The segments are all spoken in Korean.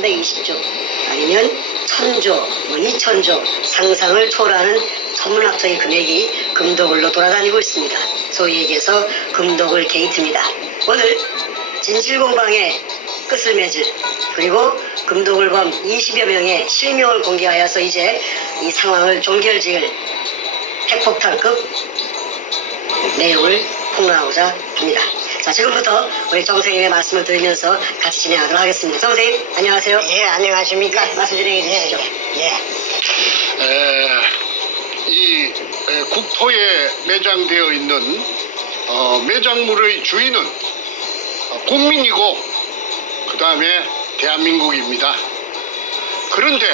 320조 아니면 1000조, 2000조 상상을 초월하는 천문학적인 금액이 금도굴로 돌아다니고 있습니다. 소위 얘기해서 금도굴 게이트입니다. 오늘 진실공방의 끝을 맺을 그리고 금도굴범 20여 명의 실명을 공개하여서 이제 이 상황을 종결지을 핵폭탄급 내용을 폭로하고자 합니다. 자, 지금부터 우리 정 선생님의 말씀을 들으면서 같이 진행하도록 하겠습니다. 정 선생님, 안녕하세요. 예, 안녕하십니까. 네, 말씀 진행해 주시죠. 이 국토에 매장되어 있는 매장물의 주인은 국민이고 그 다음에 대한민국입니다. 그런데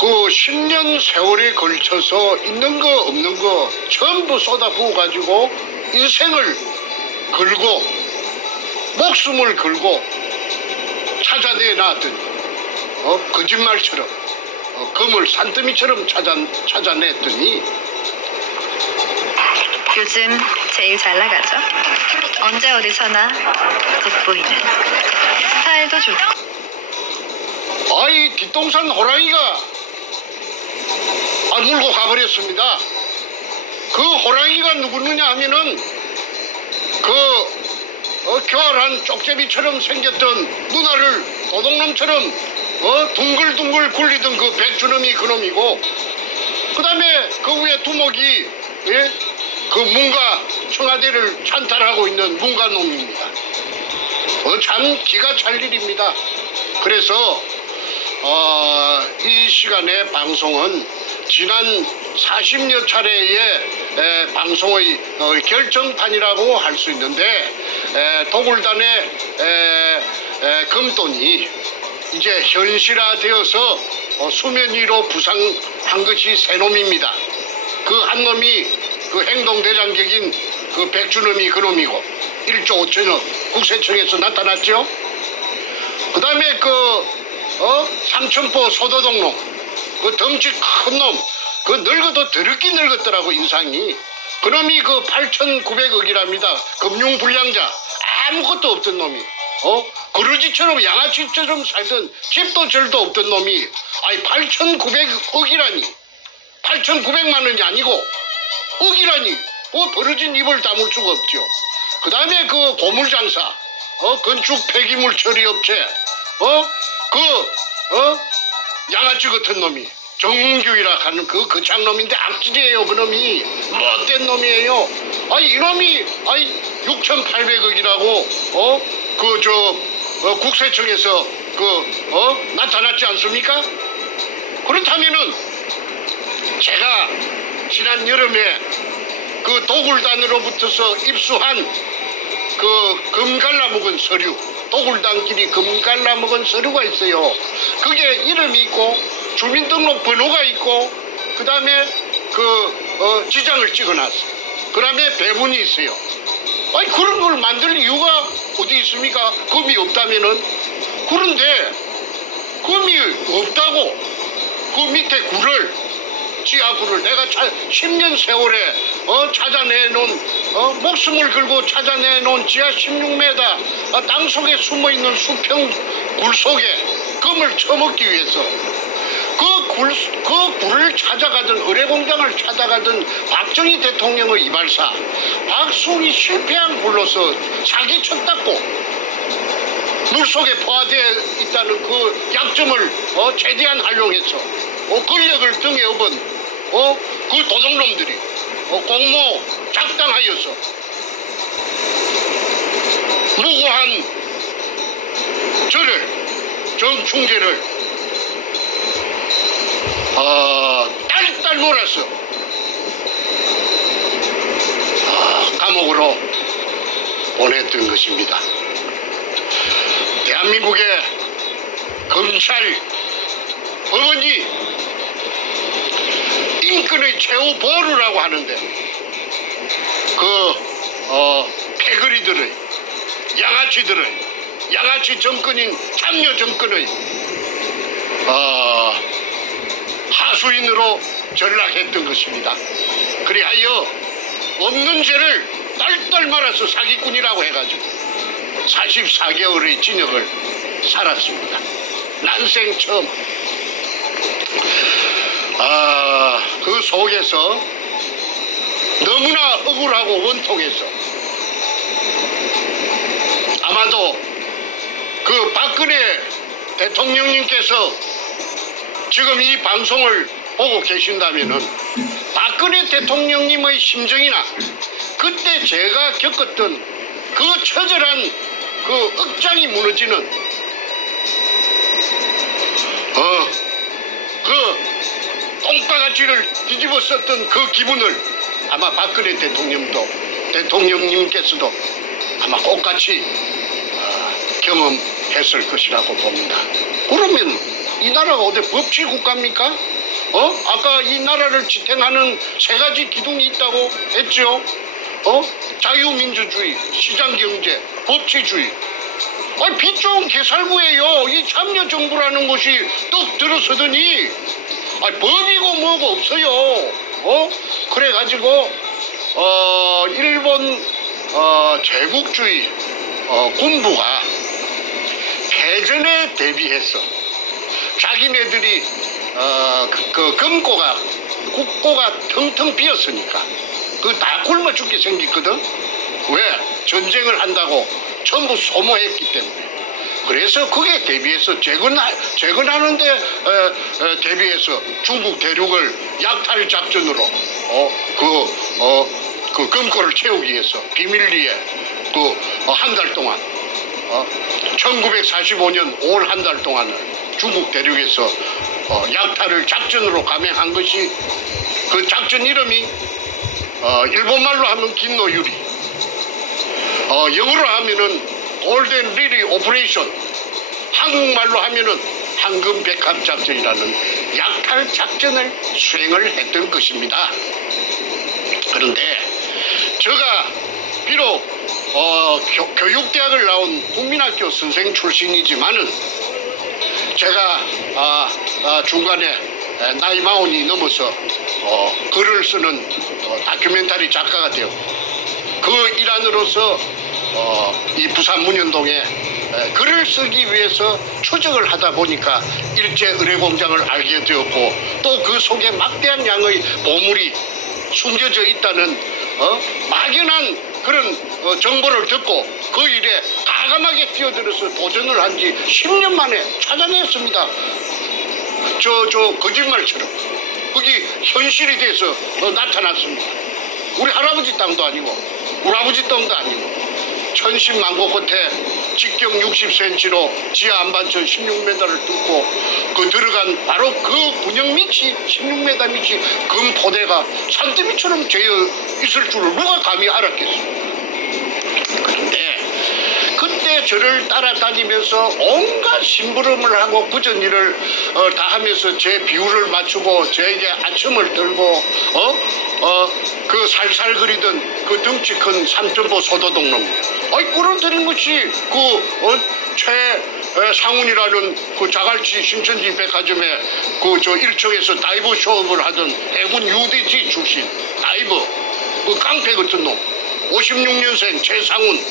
그 10년 세월에 걸쳐서 있는 거 없는 거 전부 쏟아부어 가지고 인생을 걸고 목숨을 걸고 찾아내 놨더니 거짓말처럼 금을 산더미처럼 찾아냈더니 요즘 제일 잘 나가죠. 언제 어디서나 돋보이는 스타일도 좋고. 아이 뒷동산 호랑이가 물고 가버렸습니다. 그 호랑이가 누구느냐 하면은 교활한 쪽제비처럼 생겼던 누나를 도둑놈처럼 둥글둥글 굴리던 그 백주놈이 그놈이고, 그 다음에 그 위에 두목이 그 문가 청와대를 찬탈하고 있는 문가놈입니다. 참 기가 찰 일입니다. 그래서 이 시간의 방송은 지난 40여 차례의 방송의 결정판이라고 할 수 있는데, 도굴단의 금돈이 이제 현실화되어서 수면 위로 부상한 것이 세 놈입니다. 그 한 놈이 그 행동대장격인 그 백주놈이 그놈이고 1조 5천억 국세청에서 나타났죠. 그 다음에 삼천포 소도동놈, 그 덩치 큰 놈, 그 늙어도 더럽게 늙었더라고 인상이. 그놈이 그 8,900억이랍니다. 금융불량자, 아무것도 없던 놈이. 그러지처럼 양아치처럼 살던 집도 절도 없던 놈이 8,900억이라니. 8,900만 원이 아니고 억이라니. 벌어진 입을 다물 수가 없죠. 그 다음에 그 고물장사, 건축 폐기물 처리업체, 양아치 같은 놈이 정문규이라 하는 그 거창놈인데 악질이에요. 그놈이 못된 놈이에요. 이놈이 6,800억이라고 국세청에서 나타났지 않습니까? 그렇다면은 제가 지난 여름에 그 도굴단으로부터서 입수한 그 금 갈라먹은 서류, 도굴단끼리 금 갈라먹은 서류가 있어요. 그게 이름이 있고 주민등록 번호가 있고 그 다음에 지장을 찍어놨어. 그 다음에 배분이 있어요. 그런 걸 만들 이유가 어디 있습니까? 금이 없다면은. 그런데 금이 없다고 그 밑에 지하구를 내가 10년 세월에 찾아내놓은 목숨을 걸고 찾아내놓은 지하 16m 땅속에 숨어있는 수평 굴 속에 금을 처먹기 위해서 그 굴을 찾아가던 의뢰공장을 찾아가던 박정희 대통령의 이발사 박순이 실패한 굴로서 사기쳤다고 물속에 포화되어 있다는 그 약점을 최대한 활용해서 권력을 등에 업은 그 도둑놈들이 공모 작당하여서 무고한 저를 정충재를 딸딸 몰아서 감옥으로 보냈던 것입니다. 대한민국의 검찰, 법원이 인권의 최후 보루라고 하는데 패거리들의 양아치 정권인 참여 정권의 하수인으로 전락했던 것입니다. 그리하여 없는 죄를 딸딸 말아서 사기꾼이라고 해가지고 44개월의 징역을 살았습니다. 난생 처음. 그 속에서 너무나 억울하고 원통해서 아마도 그 박근혜 대통령님께서 지금 이 방송을 보고 계신다면은 박근혜 대통령님의 심정이나 그때 제가 겪었던 그 처절한 그 억장이 무너지는 그 똥바가지를 뒤집어 썼던 그 기분을 아마 박근혜 대통령님께서도 아마 똑같이 경험했을 것이라고 봅니다. 그러면 이 나라가 어디 법치 국가입니까? 아까 이 나라를 지탱하는 세 가지 기둥이 있다고 했죠. 자유민주주의, 시장경제, 법치주의. 빚 좋은 개살구예요. 이 참여정부라는 것이 떡 들어서더니 법이고 뭐고 없어요. 그래가지고 일본 제국주의 군부가 패전에 대비해서 자기네들이 그 국고가 텅텅 비었으니까 그 다 굶어 죽게 생겼거든. 왜? 전쟁을 한다고 전부 소모했기 때문에. 그래서 그게 대비해서 재건하는데 대비해서 중국 대륙을 약탈 작전으로 그 금고를 채우기 위해서 비밀리에 한 달 동안 1945년 5월 한 달 동안을 중국 대륙에서 약탈을 작전으로 감행한 것이 그 작전 이름이 일본말로 하면 긴노유리, 영어로 하면은 골든 리리 오퍼레이션, 한국말로 하면은 황금백합 작전이라는 약탈 작전을 수행을 했던 것입니다. 그런데 제가 비록 교육대학을 나온 국민학교 선생 출신이지만은 제가 중간에 나이 40이 넘어서 글을 쓰는 다큐멘터리 작가가 되었고 그 일환으로서 이 부산 문현동에 글을 쓰기 위해서 추적을 하다 보니까 일제 의뢰공장을 알게 되었고 또 그 속에 막대한 양의 보물이 숨겨져 있다는 막연한 그런 정보를 듣고 그 일에 과감하게 뛰어들어서 도전을 한 지 10년 만에 찾아냈습니다. 저 거짓말처럼 그게 현실이 돼서 나타났습니다. 우리 할아버지 땅도 아니고 우리 아버지 땅도 아니고 천신만고 끝에 직경 60cm로 지하 안반천 16m를 뚫고 그 들어간 바로 그 군영 밑이 16m 밑이 금 포대가 산더미처럼 재어 있을 줄을 누가 감히 알았겠습니까? 그런데 그때 저를 따라다니면서 온갖 심부름을 하고 굳은 일을 다 하면서 제 비율을 맞추고 저에게 아첨을 들고 그 살살 그리던 그 덩치 큰 삼천포 소도동놈 끌어들인 것이 최상훈이라는 그 자갈치 신천지 백화점에 그 저 1층에서 다이버 쇼업을 하던 해군 UDG 출신 다이버 그 깡패 같은 놈 56년생 최상훈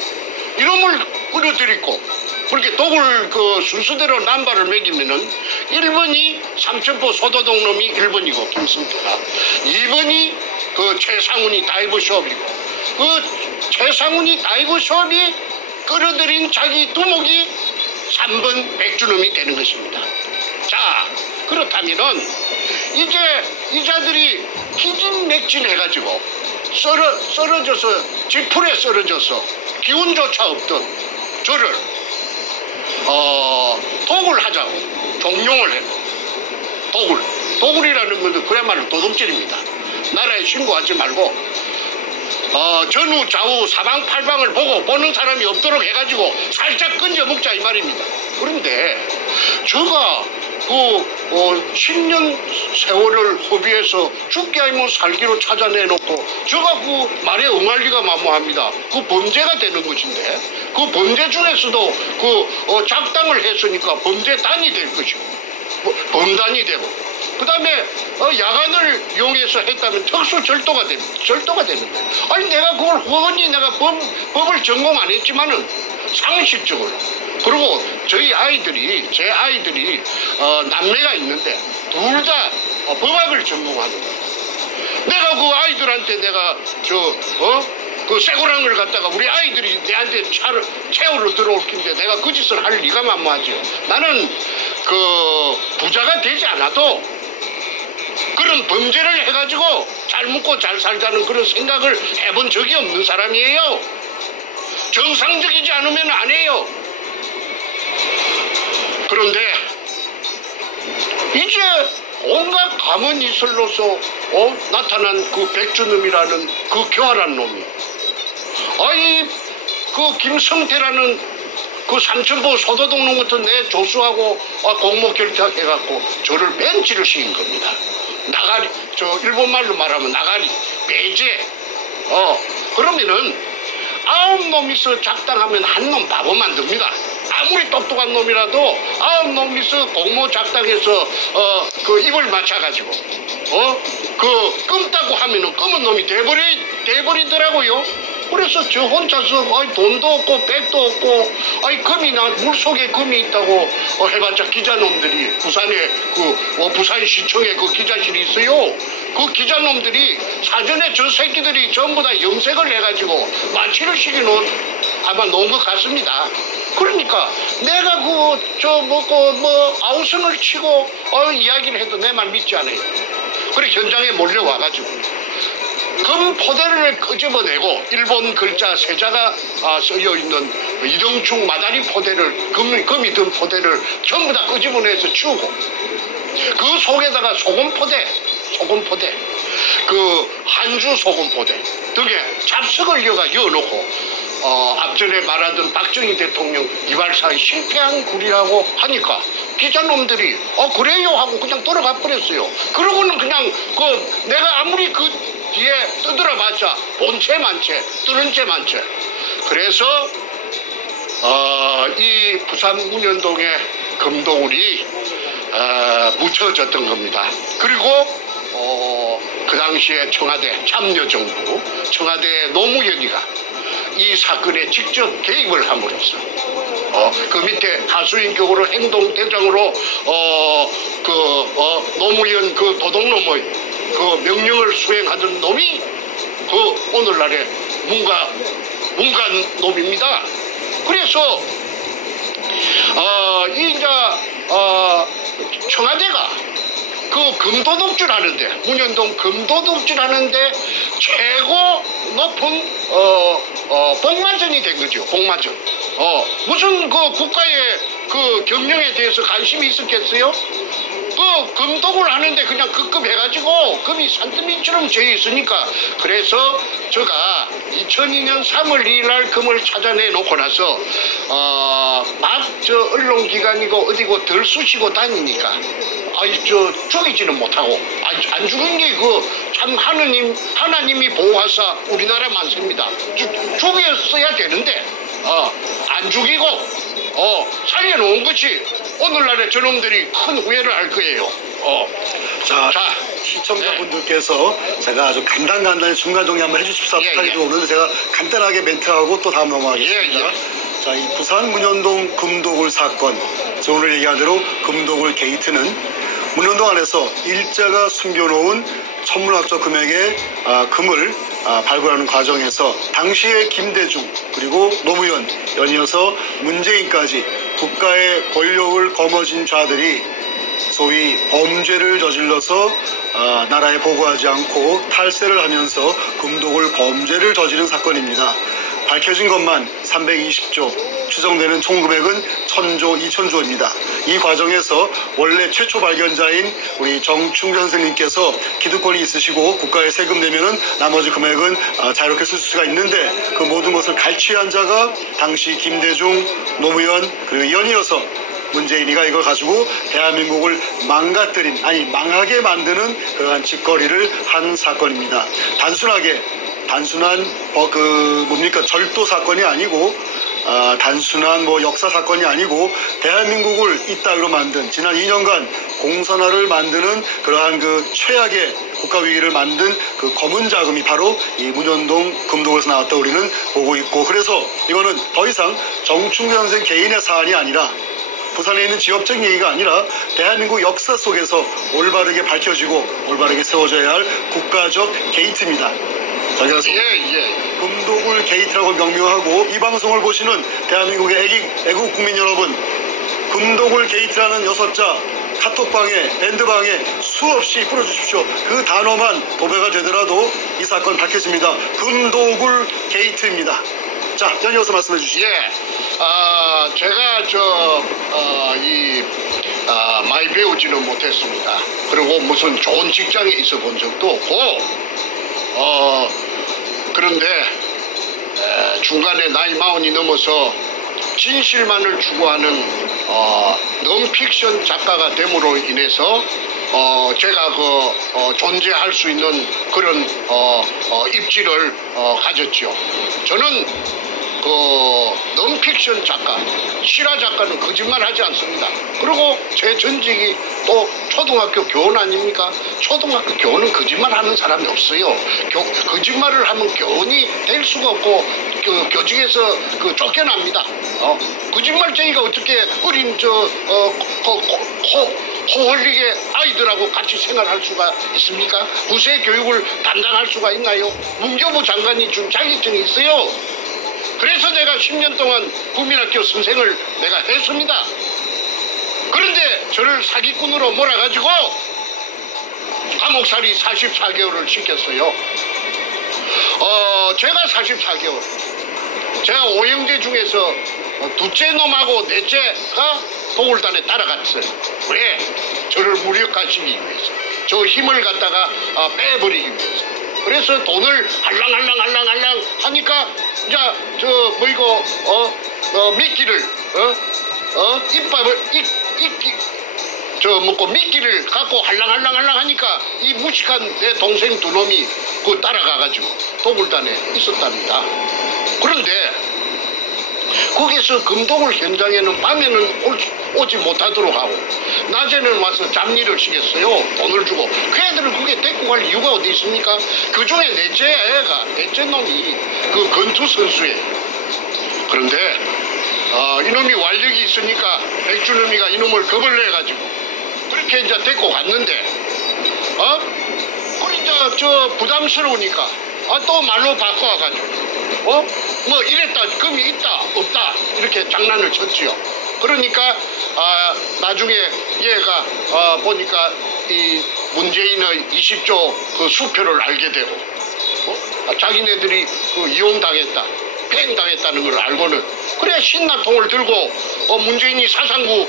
이놈을 끌어들이고 그렇게 독을 그 순서대로 남발을 매기면은 1번이 삼천포 소도동 놈이 1번이고 김승태가 2번이 그 최상훈이 다이버 쇼업이고 그 최상훈이 다이버 쇼업이 끌어들인 자기 두목이 3번 백주놈이 되는 것입니다. 자 그렇다면은 이제 이 자들이 기진맥진해가지고 썰어져서 지풀에 썰어져서 기운조차 없던 저를 독을 하자고 종용을 했고 독을이라는 것은 그야말로 도둑질입니다. 나라에 신고하지 말고 전후 좌우 사방팔방을 보고 보는 사람이 없도록 해가지고 살짝 건져 먹자 이 말입니다. 그런데 제가 그 10년 세월을 허비해서 죽게 아니면 살기로 찾아내놓고 제가 그 말에 응할 리가 만무합니다. 그 범죄가 되는 것인데 그 범죄 중에서도 그 작당을 했으니까 범죄단이 될 것이고 범단이 되고 그다음에 야간을 이용해서 했다면 특수 절도가 됩니다. 아니 내가 그걸 훤히 내가 법을 전공 안 했지만은 상식적으로. 그리고 제 아이들이 남매가 있는데 둘 다 법학을 전공하는 거예요. 내가 그 아이들한테 내가 그 쇠고랑을 갖다가 우리 아이들이 내한테 채우러 들어올 텐데 내가 그 짓을 할 리가 만무하죠. 나는 그 부자가 되지 않아도 그런 범죄를 해가지고 잘 먹고 잘 살자는 그런 생각을 해본 적이 없는 사람이에요. 정상적이지 않으면 안 해요. 그런데 이제 온갖 가문 이슬로서 나타난 그 백주놈이라는 그 교활한 놈이 그 김성태라는 그 삼천포 소도동놈 같은 내 조수하고 공모 결탁해갖고 저를 벤치를 시킨 겁니다. 나가리, 일본말로 말하면 나가리, 배제. 그러면은 9놈이서 작당하면 한 놈 바보 만듭니다. 아무리 똑똑한 놈이라도 9놈이서 공모 작당해서 그 입을 맞춰가지고 끔다고 하면은 검은 놈이 돼버리더라고요. 그래서 저 혼자서 돈도 없고 백도 없고 금이나 물속에 금이 있다고 해봤자 기자놈들이 부산에 부산시청에 그 기자실이 있어요. 그 기자놈들이 사전에 저 새끼들이 전부 다 염색을 해가지고 마취를 시키는 아마 놓은 것 같습니다. 그러니까 내가 아우성을 치고 이야기를 해도 내 말 믿지 않아요. 그래 현장에 몰려와가지고 금 포대를 끄집어내고 일본 글자 세자가 쓰여 있는 이등충 마다리 포대를 금이 든 포대를 전부 다 끄집어내서 치우고 그 속에다가 소금 포대 그 한주 소금 포대 등에 잡석을 이어놓고 앞전에 말하던 박정희 대통령 이발사의 실패한 굴이라고 하니까 기자놈들이 그래요 하고 그냥 돌아가 버렸어요. 그러고는 그냥 내가 아무리 그 뒤에 떠들어봤자 본체 만체 뜨는 채 만체. 그래서 이 부산 문현동의 금도굴이 묻혀졌던 겁니다. 그리고 그 당시에 청와대 참여정부 청와대 노무현이가 이 사건에 직접 개입을 함으로써 그 밑에 하수인격으로 행동대장으로 노무현 그 도둑놈의 그 명령을 수행하던 놈이 그 오늘날의 문관 놈입니다. 그래서 청와대가 그 금도둑질 하는데 문현동 금도둑질 하는데 최고 높은 복마전이 된 거죠. 복마전. 무슨 그 국가의 그 경영에 대해서 관심이 있었겠어요? 그 금독을 하는데 그냥 급급해가지고 금이 산더미처럼 재어 있으니까 그래서 제가 2002년 3월 2일 날 금을 찾아내 놓고 나서 언론기관이고 어디고 덜 쑤시고 다니니까 죽이지는 못하고 안 죽은 게 참 하나님이 보호하사 우리나라 많습니다. 죽였어야 되는데 안 죽이고 살려놓은 것이 오늘날의 저놈들이 큰 후회를 할 거예요. 자, 시청자분들께서 제가 아주 간단히 중간 정리 한번 해주십사 부탁이 오는데 제가 간단하게 멘트하고 또 다음 넘어가겠습니다. 자, 이 부산 문현동 금도굴 사건, 오늘 얘기한 대로 금도굴 게이트는 문현동 안에서 일자가 숨겨놓은 천문학적 금액의 금을 발굴하는 과정에서 당시의 김대중 그리고 노무현 연이어서 문재인까지 국가의 권력을 거머쥔 자들이 소위 범죄를 저질러서 나라에 보고하지 않고 탈세를 하면서 금독을 범죄를 저지른 사건입니다. 밝혀진 것만 320조, 추정되는 총금액은 1000조, 2000조입니다. 이 과정에서 원래 최초 발견자인 우리 정충전 선생님께서 기득권이 있으시고 국가에 세금 내면은 나머지 금액은 자유롭게 쓸 수가 있는데 그 모든 것을 갈취한 자가 당시 김대중, 노무현 그리고 연이어서 문재인이가 이걸 가지고 대한민국을 망하게 만드는 그러한 짓거리를 한 사건입니다. 단순한 절도 사건이 아니고 단순한 역사 사건이 아니고 대한민국을 이따위로 만든 지난 2년간 공산화를 만드는 그러한 그 최악의 국가위기를 만든 그 검은 자금이 바로 이 문현동 금독에서 나왔다 우리는 보고 있고, 그래서 이거는 더 이상 정충구 선생 개인의 사안이 아니라 부산에 있는 지역적인 얘기가 아니라 대한민국 역사 속에서 올바르게 밝혀지고 올바르게 세워져야 할 국가적 게이트입니다. 자, 그래서 금독을 게이트라고 명명하고 이 방송을 보시는 대한민국의 애국 국민 여러분, 금독을 게이트라는 6자 카톡방에 밴드방에 수없이 뿌려주십시오. 그 단어만 도배가 되더라도 이 사건 밝혀집니다. 금독을 게이트입니다. 자, 연이어서 말씀해 주시죠. 제가 많이 배우지는 못했습니다. 그리고 무슨 좋은 직장에 있어 본 적도 없고, 그런데 중간에 나이 40이 넘어서 진실만을 추구하는 넌픽션 작가가 됨으로 인해서 제가 존재할 수 있는 그런 입지를 가졌죠. 저는 넌픽션 작가, 실화 작가는 거짓말하지 않습니다. 그리고 제 전직이 또 초등학교 교원 아닙니까? 초등학교 교원은 거짓말하는 사람이 없어요. 거짓말을 하면 교원이 될 수가 없고 교직에서 쫓겨납니다. 거짓말쟁이가 어떻게 어린 호홀리게 아이들하고 같이 생활할 수가 있습니까? 구세 교육을 담당할 수가 있나요? 문교부 장관이 준 자격증이 있어요. 그래서 내가 10년 동안 국민학교 선생을 내가 했습니다. 그런데 저를 사기꾼으로 몰아가지고 감옥살이 44개월을 시켰어요. 제가 44개월. 제가 오형제 중에서 둘째 놈하고 넷째가 도굴단에 따라갔어요. 왜? 저를 무력화시키기 위해서. 저 힘을 갖다가 빼버리기 위해서. 그래서 돈을 할랑할랑 하니까 이제 미끼를 미끼를 갖고 할랑할랑 하니까 이 무식한 내 동생 두 놈이 따라가가지고 도굴단에 있었답니다. 그런데 거기서 금독을 현장에는 밤에는 오지 못하도록 하고 낮에는 와서 잡일을 시켰어요. 돈을 주고. 그 애들을 그게 데리고 갈 이유가 어디 있습니까? 그 중에 넷째 놈이 그 건투 선수예요. 그런데 이놈이 완력이 있으니까 백준범이가 이놈을 겁을 내가지고 그렇게 이제 데리고 갔는데 그래 이제 부담스러우니까 또 말로 바꿔와가지고 이랬다, 금이 있다, 없다, 이렇게 장난을 쳤지요. 그러니까, 나중에 얘가, 보니까 이 문재인의 20조 그 수표를 알게 되고, 자기네들이 이용당했다, 팽당했다는 걸 알고는, 그래, 신나통을 들고, 문재인이 사상구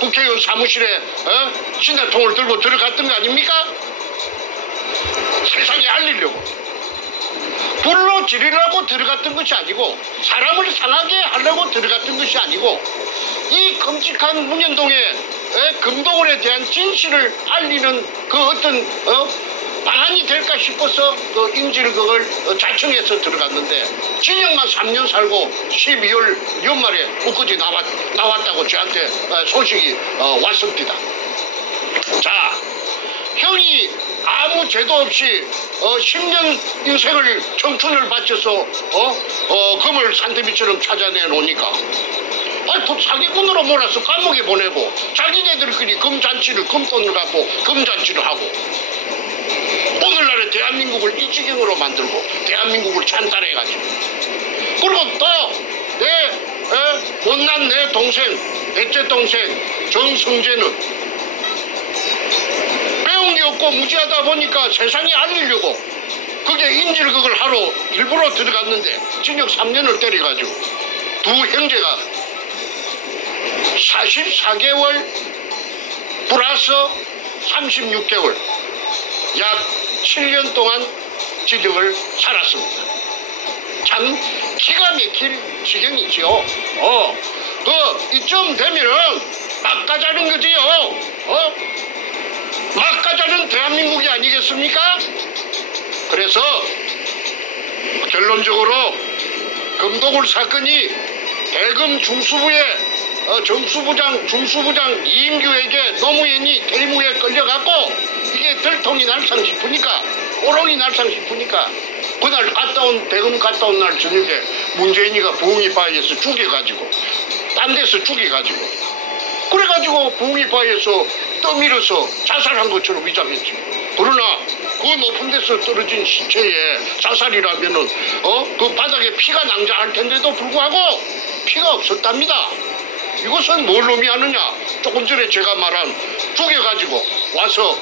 국회의원 사무실에, 신나통을 들고 들어갔던 거 아닙니까? 세상에 알리려고. 불로 지르려고 들어갔던 것이 아니고 사람을 상하게 하려고 들어갔던 것이 아니고 이 끔찍한 문현동의 금독원에 대한 진실을 알리는 그 어떤 방안이 될까 싶어서 인지를 그걸 자청해서 들어갔는데 징역만 3년 살고 12월 연말에 엊그제 나왔다고 저한테 소식이 왔습니다. 자, 형이 아무 죄도 없이 10년 인생을 청춘을 바쳐서 금을 산더미처럼 찾아내 놓으니까 사기꾼으로 몰아서 감옥에 보내고 자기네들끼리 금돈을 갖고 금잔치를 하고 오늘날의 대한민국을 이 지경으로 만들고 대한민국을 찬탈해가지고 그리고 또 못난 내 동생 넷째 동생 정성재는 배운 게 없고 무지하다 보니까 세상에 알리려고 그게 인질극을 하러 일부러 들어갔는데 징역 3년을 때려가지고 두 형제가 44개월 플러스 36개월 약 7년 동안 징역을 살았습니다. 참 기가 막힐 지경이지요. 이쯤 되면은 막 가자는 거지요. 막 가자는 대한민국이 아니겠습니까? 그래서 결론적으로 금독을 사건이 대검 중수부의 중수부장 이임규에게 노무현이 대무에 끌려갖고 이게 들통이 날상 싶으니까 오롱이 날상 싶으니까 그날 대검 갔다 온 날 저녁에 문재인이가 부흥이바위에서 죽여가지고 딴 데서 죽여가지고 그래가지고 부흥이바위에서 떠밀어서 자살한 것처럼 위장했지. 그러나 그 높은 데서 떨어진 시체에 자살이라면은 그 바닥에 피가 낭자할 텐데도 불구하고 피가 없었답니다. 이것은 뭘 의미하느냐? 조금 전에 제가 말한 죽여가지고 와서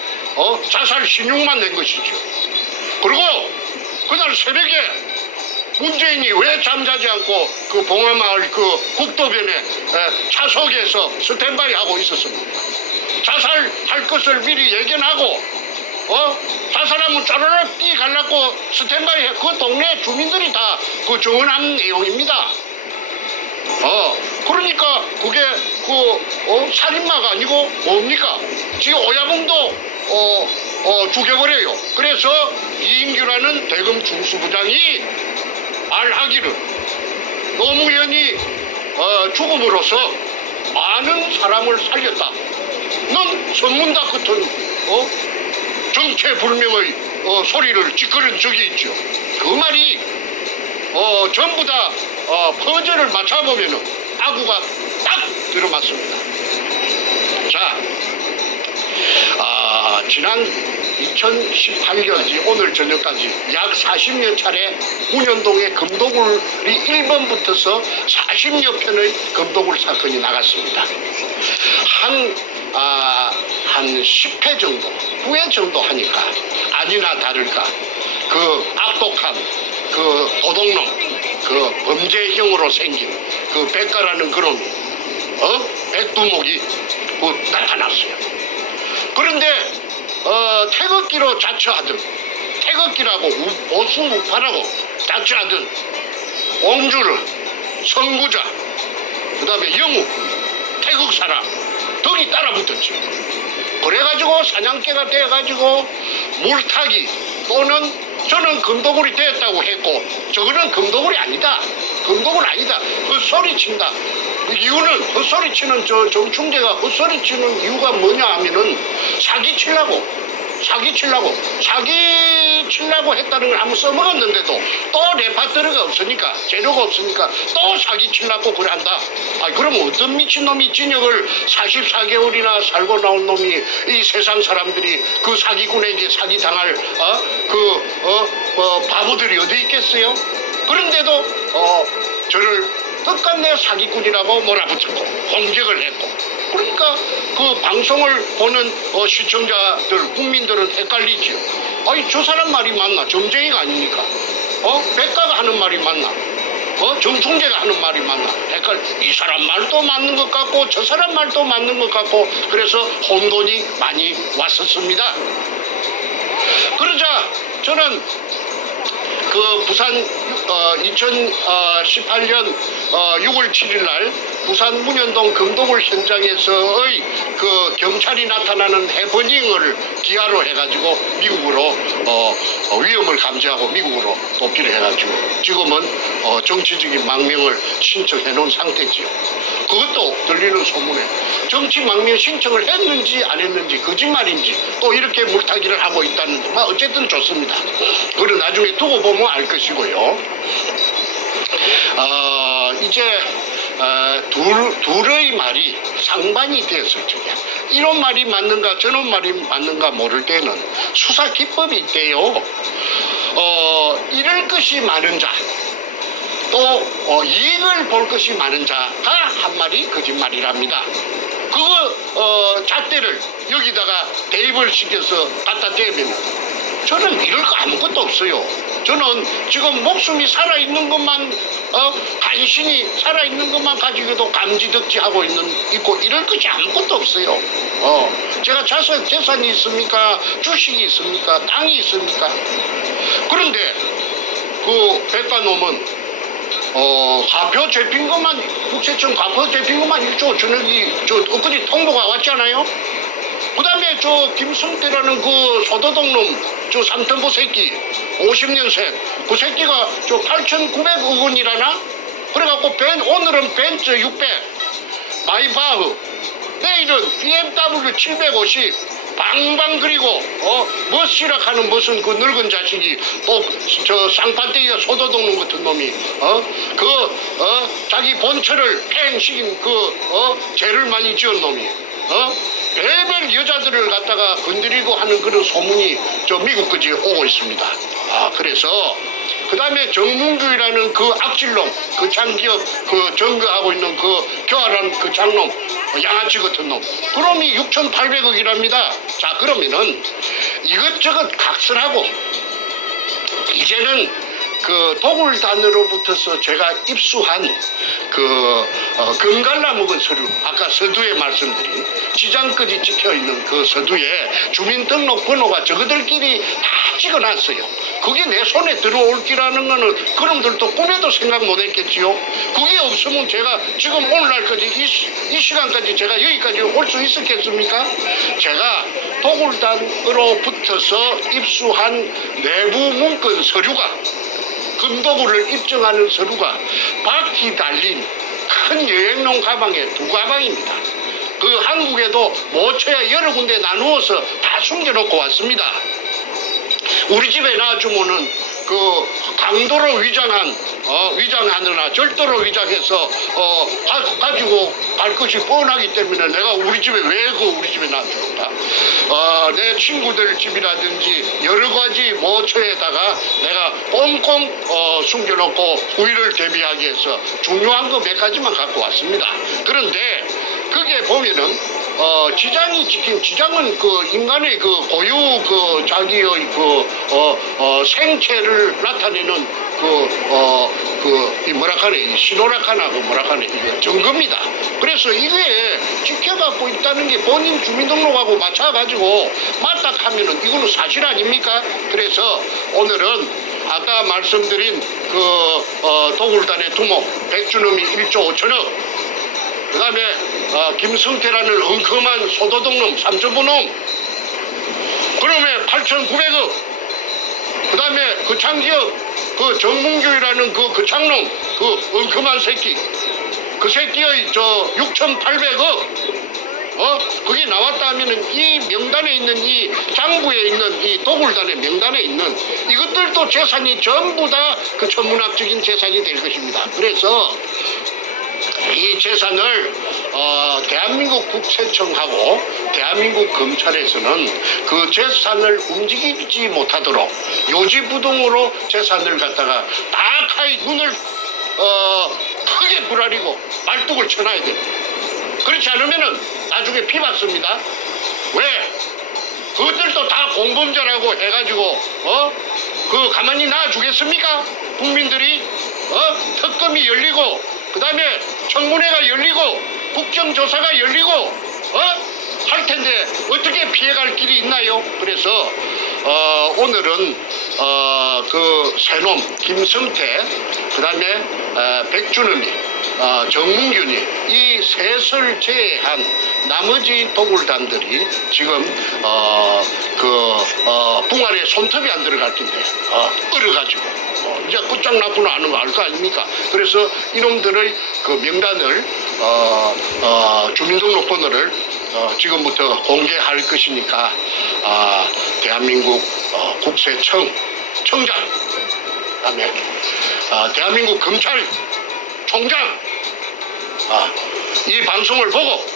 자살 신용만 낸 것이죠. 그리고 그날 새벽에 문재인이 왜 잠자지 않고 그 봉화마을 그 국도변에 차석에서 스탠바이 하고 있었습니까? 자살할 것을 미리 예견하고 자살하면 쪼르륵 뛰어가려고 스탠바이 그 동네 주민들이 다 그 정언한 내용입니다. 그러니까 그게 살인마가 아니고 뭡니까? 지금 오야봉도 죽여버려요. 그래서 이임규라는 대검 중수부장이 말하기를 노무현이 죽음으로써 많은 사람을 살렸다. 넌 선문답 같은 정체불명의 소리를 찌끄른 적이 있죠. 그 말이 전부 다 퍼즐을 맞춰보면 아구가 딱 들어맞습니다. 자, 지난 2018년 오늘 저녁까지 약 40여 차례 문현동의 금도굴이 1번 붙어서 40여 편의 금도굴 사건이 나갔습니다. 한 10회 정도, 9회 정도 하니까 아니나 다를까 그 악독한 그 도둑놈, 그 범죄형으로 생긴 그 백가라는 그런 백두목이 나타났어요. 그런데 태극기로 자처하던 태극기라고 보수 우파라고 자처하던 옹주르, 선구자, 그 다음에 영우, 태극 사람 등이 따라붙었죠. 그래가지고 사냥개가 돼가지고 물타기 또는 저는 금도굴이 되었다고 했고 저거는 금도굴이 아니다. 금도굴 아니다. 헛소리친다. 그 이유는 헛소리치는 저 정충재가 헛소리치는 이유가 뭐냐 하면은 사기치려고 했다는 걸 한번 써먹었는데도 또 레파토리가 없으니까 재료가 없으니까 또 사기치려고 그래 한다. 그럼 어떤 미친놈이 진역을 44개월이나 살고 나온 놈이 이 세상 사람들이 그 사기꾼에게 사기당할 바보들이 어디 있겠어요? 그런데도 저를 끝끝내 사기꾼이라고 몰아붙였고 공격을 했고 그러니까 그 방송을 보는 시청자들 국민들은 헷갈리죠. 저 사람 말이 맞나? 정쟁이가 아닙니까? 백가가 하는 말이 맞나? 정충재가 하는 말이 맞나? 이 사람 말도 맞는 것 같고 저 사람 말도 맞는 것 같고 그래서 혼돈이 많이 왔었습니다. 그러자 저는 그 부산 2018년 6월 7일 날 부산 문현동 금도굴 현장에서의 그 경찰이 나타나는 해퍼닝을 기하로 해가지고 미국으로 위험을 감지하고 미국으로 도피를 해가지고 지금은 정치적인 망명을 신청해 놓은 상태지요. 그것도 들리는 소문에 정치 망명 신청을 했는지 안 했는지 거짓말인지 또 이렇게 물타기를 하고 있다는지 어쨌든 좋습니다. 그걸 나중에 두고 보면 알 것이고요. 이제 둘의 말이 상반이 되었을 적에 이런 말이 맞는가 저런 말이 맞는가 모를 때는 수사 기법이 있대요. 잃을 것이 많은 자 또 이익을 볼 것이 많은 자가 한 말이 거짓말이랍니다. 그거 잣대를 여기다가 대입을 시켜서 갖다 대면 저는 이럴 거 아무것도 없어요. 저는 지금 목숨이 살아있는 것만 간신히 살아있는 것만 가지고도 감지덕지하고 있고 이럴 것이 아무것도 없어요. 제가 재산이 있습니까? 주식이 있습니까? 땅이 있습니까? 그런데 그 백가놈은 가표 잡힌 것만 국세청 가표 잡힌 것만 1조 전액이 엊그제 통보가 왔잖아요. 그 다음에 저 김성태라는 그 소도둑놈 저 삼천포 새끼 50년생 그 새끼가 저 8,900억 원이라나 그래갖고 오늘은 벤츠 600 마이바흐, 내일은 BMW 750 방방 그리고 멋이라카는 무슨 그 늙은 자식이 또 저 쌍판대기가 소도둑놈 같은 놈이 자기 본처를 팽식인 죄를 많이 지은 놈이 별별 여자들을 갖다가 건드리고 하는 그런 소문이 저 미국까지 오고 있습니다. 그래서 그 다음에 정문규라는 그 악질놈, 그 장기업 그 점거하고 있는 그 교활한 그 장놈, 양아치 같은 놈, 그놈이 6,800억이랍니다. 자, 그러면은 이것저것 각설하고 이제는 그 도굴단으로부터서 제가 입수한 금갈라 먹은 서류, 아까 서두에 말씀드린 지장까지 찍혀있는 그 서두에 주민등록번호가 저그들끼리 다 찍어놨어요. 그게 내 손에 들어올 기라는 거는 그놈들도 꿈에도 생각 못했겠지요. 그게 없으면 제가 지금 오늘날까지 이 시간까지 제가 여기까지 올 수 있었겠습니까? 제가 도굴단으로부터서 입수한 내부 문건 서류가, 금도구를 입증하는 서류가 바퀴 달린 큰 여행용 가방에 2가방입니다. 그 한국에도 모처야 여러 군데 나누어서 다 숨겨놓고 왔습니다. 우리 집에 놔주면은 그 강도로 위장하느라 절도로 위장해서 가지고 갈 것이 뻔하기 때문에 내가 우리 집에 왜 우리 집에 놔줍니까? 내 친구들 집이라든지 여러 가지 모처에다가 내가 꽁꽁 숨겨놓고 후일을 대비하기 위해서 중요한 거 몇 가지만 갖고 왔습니다. 그런데 그게 보면은 지장이 찍힌, 지장은 그 인간의 그 고유 그 자기의 생체를 나타내는 이 신호락하나 이거 증거입니다. 그래서 이게 지켜갖고 있다는 게 본인 주민등록하고 맞춰가지고 맞다 하면은 이거는 사실 아닙니까? 그래서 오늘은 아까 말씀드린 도굴단의 두목 백준음이 1조 5천억, 그 다음에 김성태라는 엉큼한 소도둑놈 3천부놈, 그놈의 8,900억, 그 다음에 그 장기업 그 정문규라는 그 장놈 그 엉큼한 새끼, 그 새끼의 6,800억 그게 나왔다 하면은 이 명단에 있는 이 장부에 있는 이 도굴단의 명단에 있는 이것들도 재산이 전부 다 그 천문학적인 재산이 될 것입니다. 그래서 이 재산을 대한민국 국세청하고 대한민국 검찰에서는 그 재산을 움직이지 못하도록 요지부동으로 재산을 갖다가 딱하이 눈을 크게 부라리고 말뚝을 쳐놔야 됩니다. 그렇지 않으면은 나중에 피받습니다. 왜? 그것들도 다 공범자라고 해가지고 가만히 놔주겠습니까? 국민들이 특검이 열리고 그 다음에 청문회가 열리고 국정조사가 열리고 할 텐데 어떻게 피해갈 길이 있나요? 그래서 오늘은 그 새놈 김성태, 그 다음에 백준음이, 정문균이 이 셋을 제외한 나머지 도굴단들이 지금 붕알에 손톱이 안 들어갈 텐데 얼어가지고 이제 끝장나구나 하는 거 알 거 아닙니까? 그래서 이놈들의 그 명단을 주민등록번호를 지금부터 공개할 것이니까 대한민국 국세청장, 그다음에 대한민국 검찰총장 이 방송을 보고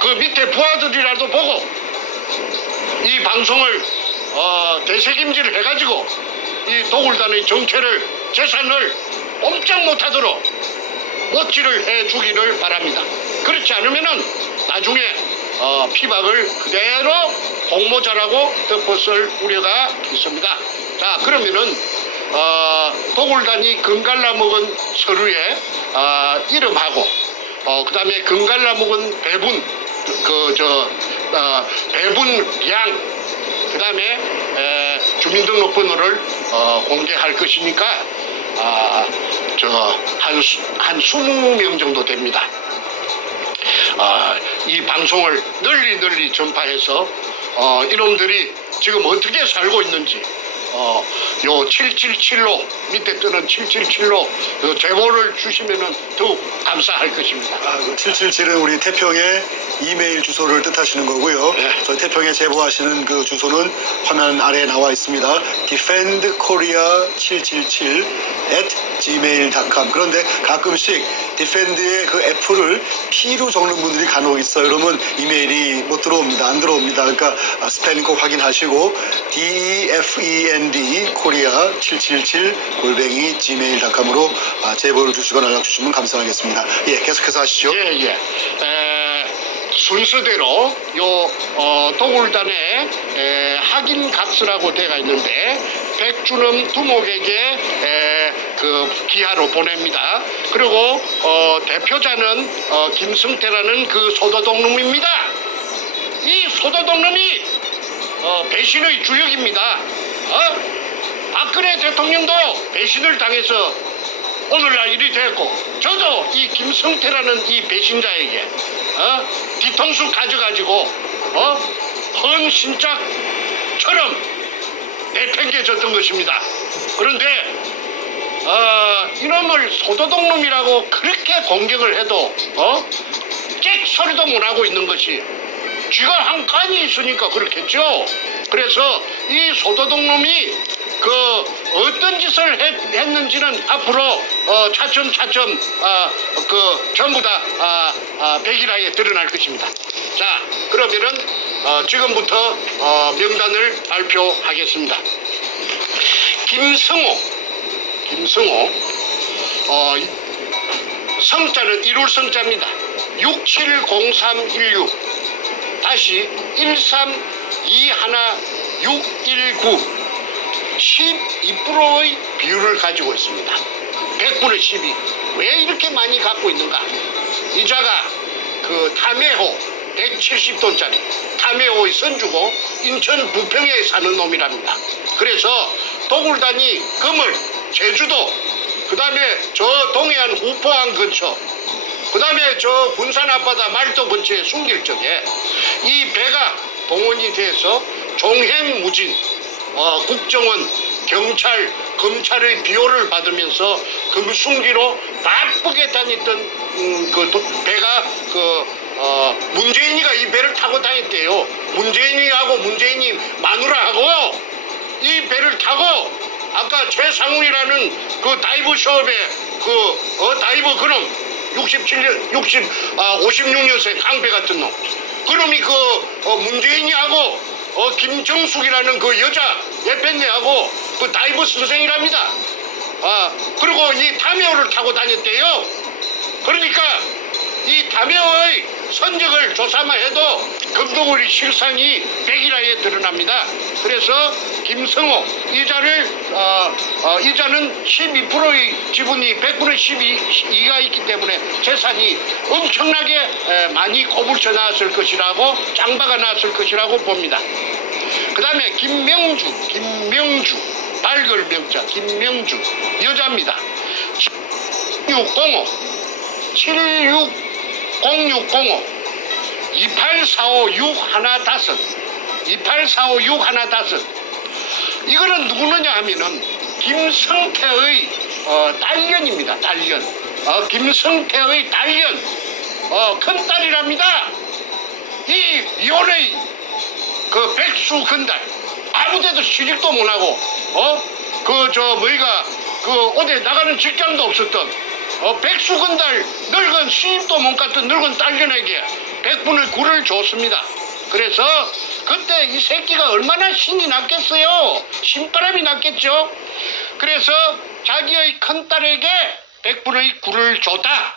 그 밑에 부하들이라도 보고 이 방송을 되새김질 해가지고 이 도굴단의 정체를, 재산을 꼼짝 못하도록 못지를 해주기를 바랍니다. 그렇지 않으면은 나중에 피박을 그대로 공모자라고 덮었을 우려가 있습니다. 자, 그러면은 도굴단이 금갈라 먹은 서류에 이름하고 그 다음에 금갈라 먹은 배분 배분량, 그 다음에 주민등록번호를 공개할 것이니까 한 20명 정도 됩니다. 이 방송을 널리 전파해서 이놈들이 지금 어떻게 살고 있는지 요 777로 밑에 뜨는 777로 제보를 주시면은 더욱 감사할 것입니다. 777은 우리 태평의 이메일 주소를 뜻하시는 거고요. 네. 저희 태평에 제보하시는 그 주소는 화면 아래에 나와 있습니다. defendkorea777@gmail.com. 그런데 가끔씩 디펜드의 그 F를 P로 적는 분들이 간혹 있어요. 그러면 이메일이 못 들어옵니다. 안 들어옵니다. 그러니까 스펠링 꼭 확인하시고 defend korea777@gmail.com으로 제보를 주시거나 연락 주시면 감사하겠습니다. 예, 계속해서 하시죠. 예. 순서대로 요 도굴단의 확인 각서라고 되어 있는데 백준엄 두목에게 그 기하로 보냅니다. 그리고 대표자는 김승태라는 그 소도독놈입니다. 이 소도독놈이 배신의 주역입니다. 박근혜 대통령도 배신을 당해서 오늘날 일이 됐고 저도 이 김성태라는 이 배신자에게 뒤통수 가져가지고 헌신짝처럼 내팽개졌던 것입니다. 그런데 이놈을 소도독놈이라고 그렇게 공격을 해도 끽 소리도 못하고 있는 것이 쥐가 한 칸이 있으니까 그렇겠죠. 그래서 이 소도독놈이 그 어떤 짓을 했는지는 앞으로 차츰 그 전부 다 백일하에 드러날 것입니다. 자, 그러면은 지금부터 명단을 발표하겠습니다. 김성호 성자는 이룰 성자입니다. 670316 다시 1321619 12%의 비율을 가지고 있습니다. 100분의 12. 왜 이렇게 많이 갖고 있는가? 이자가 그 담해호 170돈짜리 담해호의 선주고 인천 부평에 사는 놈이랍니다. 그래서 도굴단이 금을 제주도 그 다음에 저 동해안 후포항 근처 그 다음에 저 군산 앞바다 말도 근처에 숨길 적에 이 배가 동원이 돼서 종횡무진 국정원, 경찰, 검찰의 비호를 받으면서 금숭기로 바쁘게 다녔던 그 배가 문재인이가 이 배를 타고 다녔대요. 문재인이하고 문재인이 마누라하고 이 배를 타고 아까 최상훈이라는 그 다이브 숍에 다이브 그놈 56년생 강배 같은 놈 그놈이 문재인이하고 김정숙이라는 그 여자 예편네하고 그 다이브 선생이랍니다. 그리고 이 담해호를 타고 다녔대요. 그러니까 이 담해호의 선적을 조사만 해도 금도구리 실상이 백일하에 드러납니다. 그래서 김성호 이자는 12%의 지분이 100분의 12가 있기 때문에 재산이 엄청나게 많이 꼬불쳐 나왔을 것이라고 짱박아 나왔을 것이라고 봅니다. 그 다음에 김명주 발글 명자 김명주 여자입니다. 7605 2845615 이거는 누구느냐 하면은 김성태의 딸년입니다. 딸년 김성태의 딸년 큰딸이랍니다. 이 이혼의 그 백수 건달 아무데도 시집도 못하고 어디 나가는 직장도 없었던 백수 건달 늙은 시집도 못 갔던 늙은 딸년에게 100분의 9를 줬습니다. 그래서 그때 이 새끼가 얼마나 신이 났겠어요. 신바람이 났겠죠. 그래서 자기의 큰딸에게 100분의 9를 줬다.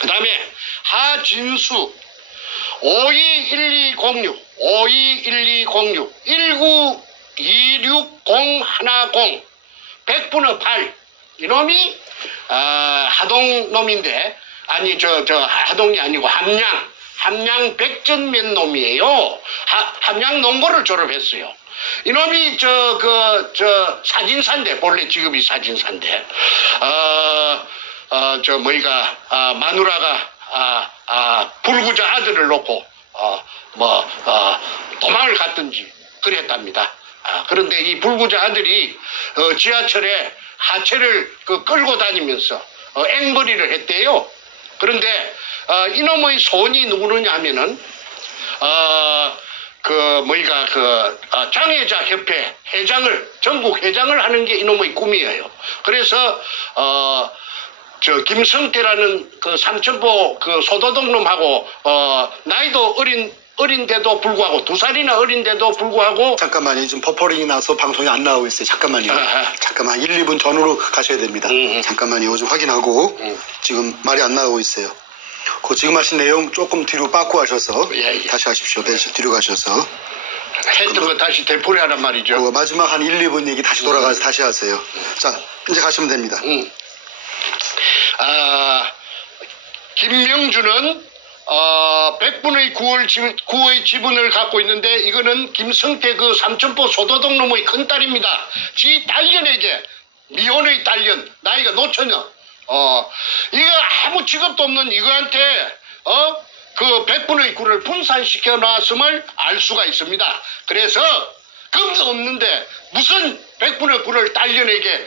그 다음에 하진수 521206 1926010 100분의 8 이놈이 하동놈인데 아니 저 하동이 아니고 함양 백전면 놈이에요. 함양 농고를 졸업했어요. 이놈이 사진사인데 본래 직업이 사진사인데 마누라가 불구자 아들을 놓고 도망을 갔든지 그랬답니다. 그런데 이 불구자들이 지하철에 하체를 끌고 다니면서 앵벌이를 했대요. 그런데 이놈의 손이 누구느냐 하면은 장애자 협회 전국 회장을 하는 게 이놈의 꿈이에요. 그래서 김성태라는 그 삼천포 소도둑놈하고 나이도 어린데도 불구하고 2살이나 어린데도 불구하고 잠깐만요. 지금 버퍼링이 나서 방송이 안 나오고 있어요. 잠깐만요. 잠깐만 1, 2분 전후로 가셔야 됩니다. 잠깐만요. 좀 확인하고 지금 말이 안 나오고 있어요. 그 지금 하신 내용 조금 뒤로 빠꾸 하셔서 다시 하십시오. 뒤로 가셔서 했던 거 다시 되풀이하란 말이죠. 마지막 한 1, 2분 얘기 다시 돌아가서 다시 하세요. 자, 이제 가시면 됩니다. 김명주는 100분의 9의 지분을 갖고 있는데 이거는 김성태 그 삼천포 소도둑 놈의 큰딸입니다. 지 딸년에게 미혼의 딸년 나이가 노처녀 이거 아무 직업도 없는 이거한테 그 100분의 9를 분산시켜 놨음을 알 수가 있습니다. 그래서 금도 없는데 무슨 100분의 9를 딸년에게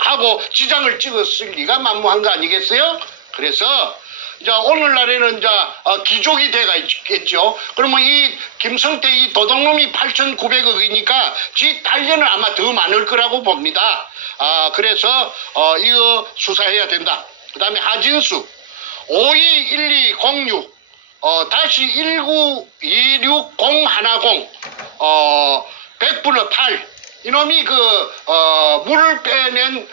하고 지장을 찍었을 리가 만무한 거 아니겠어요? 그래서 이제 오늘날에는 이제 기족이 돼가 있겠죠. 그러면 이 김성태 이 도둑놈이 8,900억이니까 지 딸년은 아마 더 많을 거라고 봅니다. 그래서 이거 수사해야 된다. 그 다음에 하진수 521206 다시 1926010 100분의 8 이놈이 물을 빼낸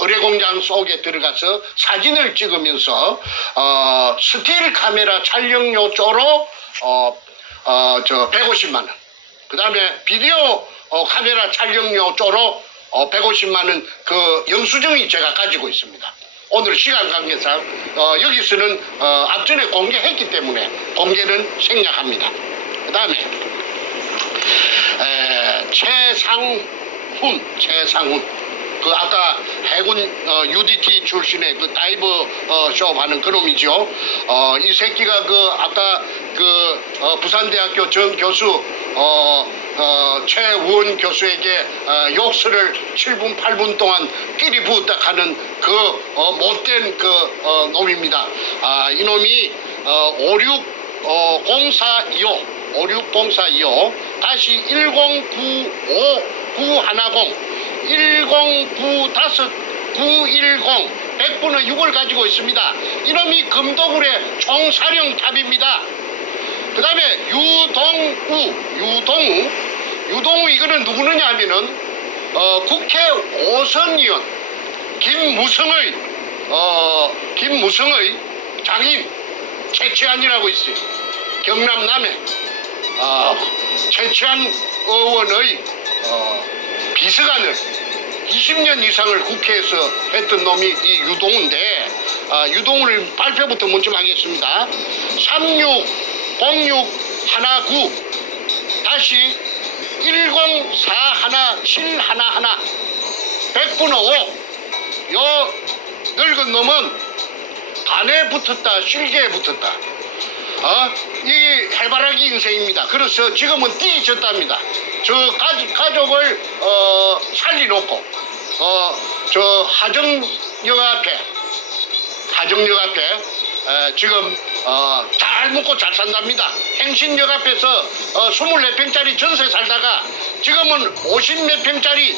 의뢰공장 속에 들어가서 사진을 찍으면서 스틸 카메라 촬영료 쪼로 150만 원. 그 다음에 비디오 카메라 촬영료 쪼로 150만 원 그 영수증이 제가 가지고 있습니다. 오늘 시간 관계상 여기서는 앞전에 공개했기 때문에 공개는 생략합니다. 그 다음에 최상훈 그 아까 해군 UDT 출신의 그 다이버 쇼 하는 그놈이죠. 이 새끼가 아까 부산대학교 전 교수 최우원 교수에게 욕설을 7분 8분 동안 끼리 부었다 하는 그 못된 놈입니다. 이놈이 560425 다시 1095910 1095910 100분의 6을 가지고 있습니다. 이놈이 금도굴의 총사령탑입니다. 그 다음에 유동우 이거는 누구느냐 하면은 국회 5선 의원 김무성의 장인 최치한이라고 있어요. 경남 남해 최치한 의원의 비서관을 20년 이상을 국회에서 했던 놈이 이 유동우인데 유동우를 발표부터 먼저 하겠습니다. 360619 다시 1041711 100분의 5 요 늙은 놈은 간에 붙었다 실개에 붙었다. 이 해바라기 인생입니다. 그래서 지금은 뒤졌답니다. 저 가족을 살려놓고 저 하정역 앞에 지금 잘 먹고 잘 산답니다. 행신역 앞에서 24평짜리 전세 살다가 지금은 50몇 평짜리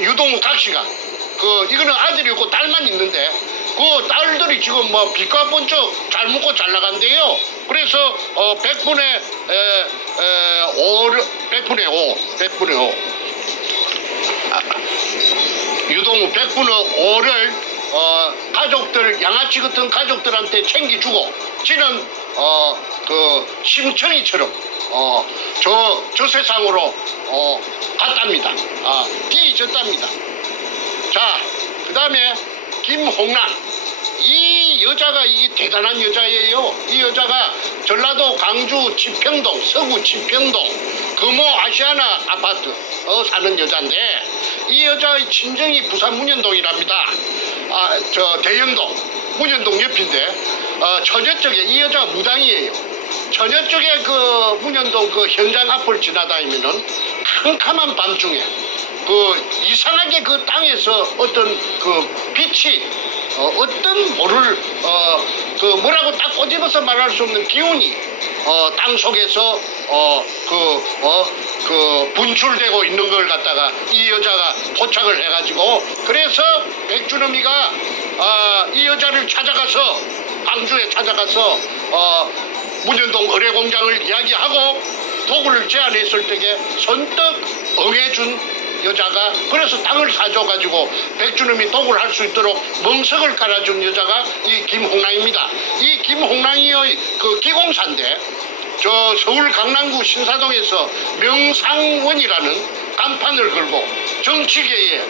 유동우 탁시가 이거는 아들이고 딸만 있는데 그 딸들이 지금 빛과 번쩍 잘 먹고 잘 나간대요. 그래서 100분의 5 유동우 100분의 5를 가족들 양아치 같은 가족들한테 챙겨주고 지는 심청이처럼 저 세상으로 갔답니다. 뒤졌답니다. 자, 그 다음에 김홍란 이 여자가 대단한 여자예요. 이 여자가 전라도 광주 치평동 서구 치평동 금호 아시아나 아파트 사는 여자인데 이 여자의 친정이 부산 문현동이랍니다. 저 대연동 문현동 옆인데 처제 쪽에 이 여자가 무당이에요. 처녀 쪽에 그 문현동 그 현장 앞을 지나다니면은 캄캄한 밤중에 그 이상하게 그 땅에서 어떤 그 빛이 어떤 모를 그 뭐라고 딱 꼬집어서 말할 수 없는 기운이 땅 속에서 그 분출되고 있는 걸 갖다가 이 여자가 포착을 해가지고 그래서 백주놈이가 이 여자를 찾아가서 광주에 찾아가서 문현동 의뢰공장을 이야기하고 도구를 제안했을 때에 선뜻 응해준 여자가 그래서 땅을 사줘가지고 백주놈이 도구를 할 수 있도록 멍석을 깔아준 여자가 이 김홍랑입니다. 이 김홍랑이의 그 기공사인데 저 서울 강남구 신사동에서 명상원이라는 간판을 걸고 정치계에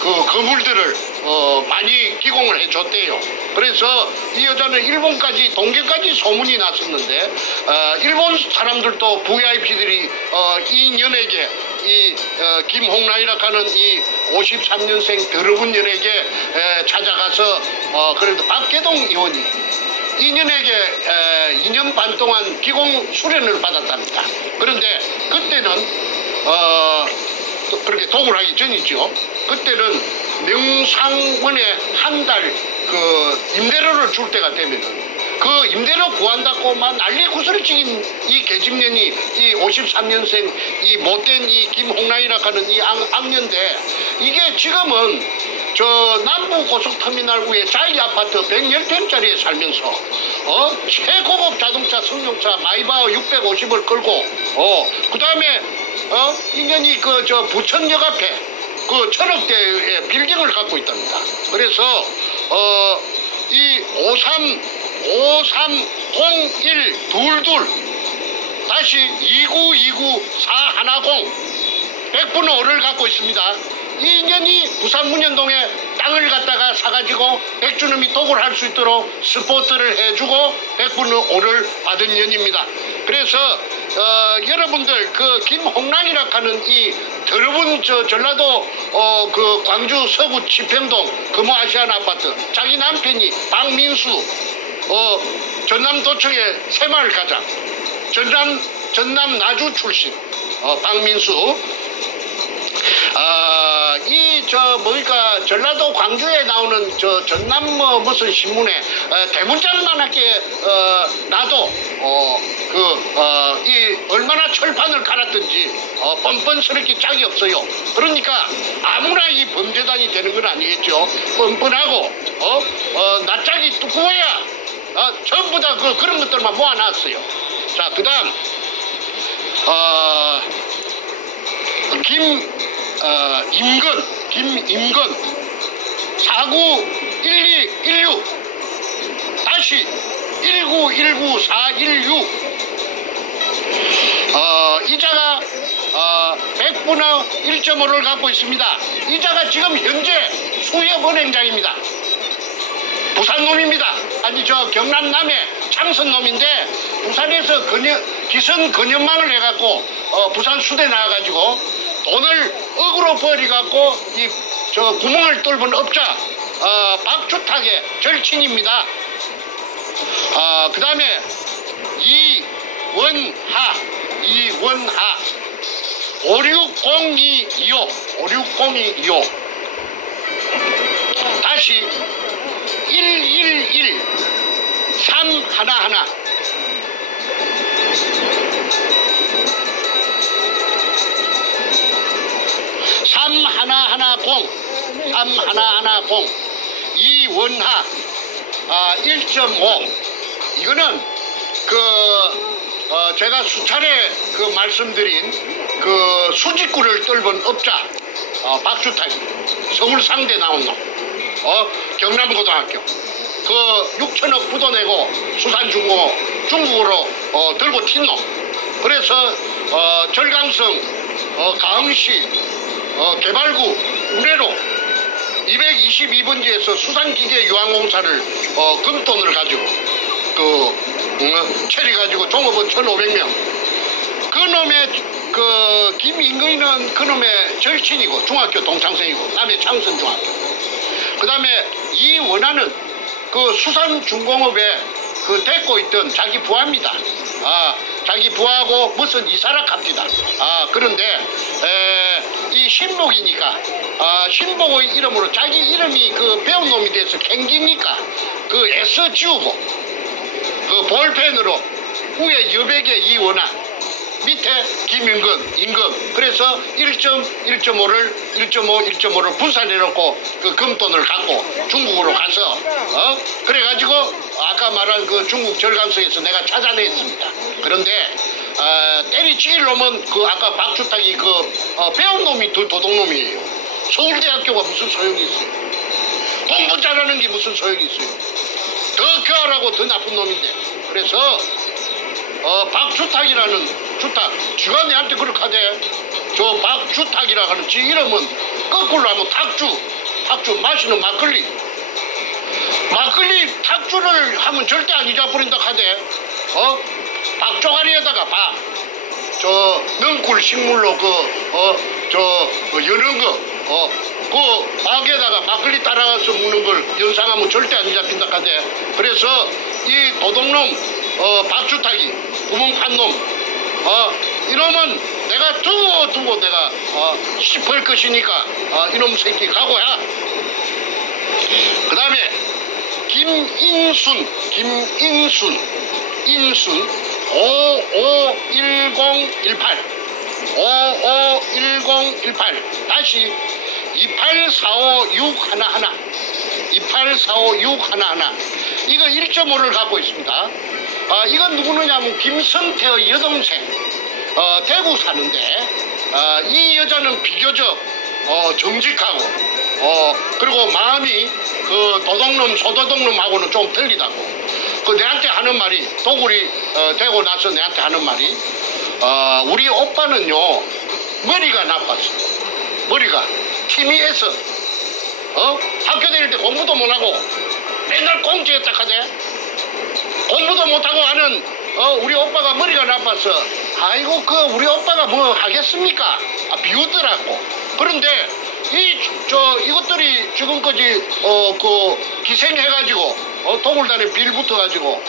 그 거물들을 많이 기공을 해줬대요. 그래서 이 여자는 일본까지 동계까지 소문이 났었는데 일본 사람들도 VIP들이 이 연예계 이 김홍란이라 하는 이 53년생 더러운 연예계 찾아가서 그래도 박계동 의원이 2년 반 동안 기공 수련을 받았답니다. 그런데 그때는 그렇게 도구를 하기 전이죠. 그때는 명상원에 한 달 그 임대료를 줄 때가 되면은 그 임대료 구한다고 막 난리 구슬치긴 이 계집년이 이 53년생 이 못된 이 김홍란이라 하는 이 악년데 이게 지금은 저 남부 고속터미널 위에 자이 아파트 110평짜리에 살면서 최고급 자동차 승용차 마이바흐 650을 끌고 그 다음에 인연이 그 저 부천역 앞에 그 1000억대의 빌딩을 갖고 있답니다. 그래서 이 530122 다시 2929410 100분의 5를 갖고 있습니다. 이 인연이 부산 문현동에 땅을 갖다가 사가지고 백주놈이 도구를 할 수 있도록 스포트를 해주고 100분의 5를 받은 년입니다. 그래서 여러분들 그 김홍란이라 하는 이 더러운 저 전라도 그 광주 서구 치평동 금호아시안 아파트 자기 남편이 박민수 전남도청의 새마을 가장 전남 나주 출신 박민수 뭐니까 전라도 광주에 나오는 저 전남 무슨 신문에 대문짝만하게 나도 이 얼마나 철판을 갈았든지 뻔뻔스럽게 짝이 없어요. 그러니까 아무나 이 범죄단이 되는 건 아니겠죠. 뻔뻔하고 낯짝이 두꺼워야 전부 다 그런 것들만 모아놨어요. 자, 그다음 김임건 491216 다시 1919416 이자가 100분의 1.5를 갖고 있습니다. 이자가 지금 현재 수협은행장입니다. 부산 놈입니다. 아니 저 경남 남해 창선 놈인데 부산에서 기선 근연망을 해갖고 부산 수대 나와가지고 돈을 억으로 버리갖고 이 저 구멍을 뚫은 업자 박주탁의 절친입니다. 그 다음에 이원하 560225 다시 111 311 3110 이원하 1.5 이거는 제가 수차례 말씀드린 수직구를 뚫은 업자 박주탁 서울 상대 나온 놈 경남고등학교 6천억 부도 내고 수산중국으로 들고 튄 놈. 그래서 절강성 가흥시 개발구 우레로 222번지에서 수산기계 유항공사를 금돈을 가지고 처리가지고 종업원 1,500명. 그 놈의 김인근이는 그 놈의 절친이고 중학교 동창생이고 남해 창선중학교. 그 다음에 이원하는 수산중공업의 그 데리고 있던 자기 부하입니다. 자기 부하하고 무슨 이사를 갑니다. 그런데 이 신복이니까 신복의 이름으로 자기 이름이 그 배운 놈이 돼서 캥기니까 그 S 지우고 그 볼펜으로 위에 여백에 이원아 밑에 김임금, 임금. 그래서 1.5를 분산해놓고 그 금돈을 갖고 중국으로 가서, 그래가지고 아까 말한 그 중국 절강성에서 내가 찾아냈습니다. 그런데, 때리칠 놈은 그 아까 박주탁이 배운 놈이 도둑놈이에요. 서울대학교가 무슨 소용이 있어요. 공부 잘하는 게 무슨 소용이 있어요. 더 교활하고 더 나쁜 놈인데. 그래서, 박주탁이라는 주탁, 쥐가 내한테 그렇게 하대. 저 박주탁이라 하는 지 이름은 거꾸로 하면 탁주 마시는 막걸리 탁주를 하면 절대 안 잊어버린다 하대. 박조가리에다가 저 능굴 식물로 여는 그 박에다가 막걸리 따라가서 먹는 걸 연상하면 절대 안 잡힌다 하대. 그래서 이 도둑놈 박주탁이 구멍 판 놈 이놈은 내가 두고 내가 씹을 것이니까 이놈 새끼 가고야. 그 다음에 인순 551018 다시 2845611 이거 1.5를 갖고 있습니다. 이건 누구느냐면 김성태의 여동생, 대구 사는데, 이 여자는 비교적, 정직하고, 그리고 마음이 그 도둑놈, 소도둑놈하고는 좀 틀리다고. 내한테 하는 말이, 도굴이 되고 나서 내한테 하는 말이, 우리 오빠는요, 머리가 나빴어. 머리가 희미해서, 학교 다닐 때 공부도 못하고, 맨날 꽁지였다 하대. 공부도 못하고 하는 우리 오빠가 머리가 나빠서 아이고 우리 오빠가 뭐 하겠습니까? 비웃더라고. 그런데 이것들이 지금까지 기생해가지고 도굴단에 빌 붙어가지고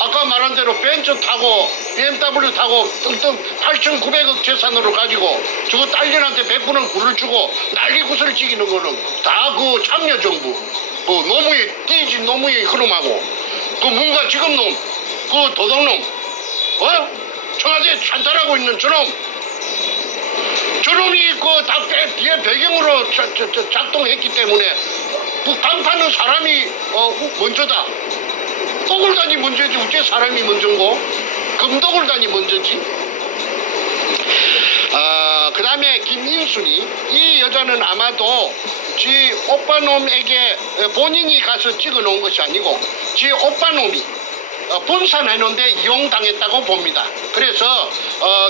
아까 말한 대로 벤츠 타고 BMW 타고 뜬뜬 8,900억 재산으로 가지고 저거 딸년한테 100%는 굴을 주고 난리 구슬을 지기는 거는 다 그 참여정부 노무의 띠진 노무의 흐름하고 뭔가 지금 놈, 도둑놈, 청와대에 찬탈하고 있는 저놈이 다 뒤에 배경으로 작동했기 때문에 방파는 사람이 먼저다. 도굴단이 먼저지 어째 사람이 먼저인고? 금도굴단이 먼저지. 그 다음에 김인순이 이 여자는 아마도 지 오빠놈에게 본인이 가서 찍어놓은 것이 아니고 지 오빠놈이 분산해놓은데 이용당했다고 봅니다. 그래서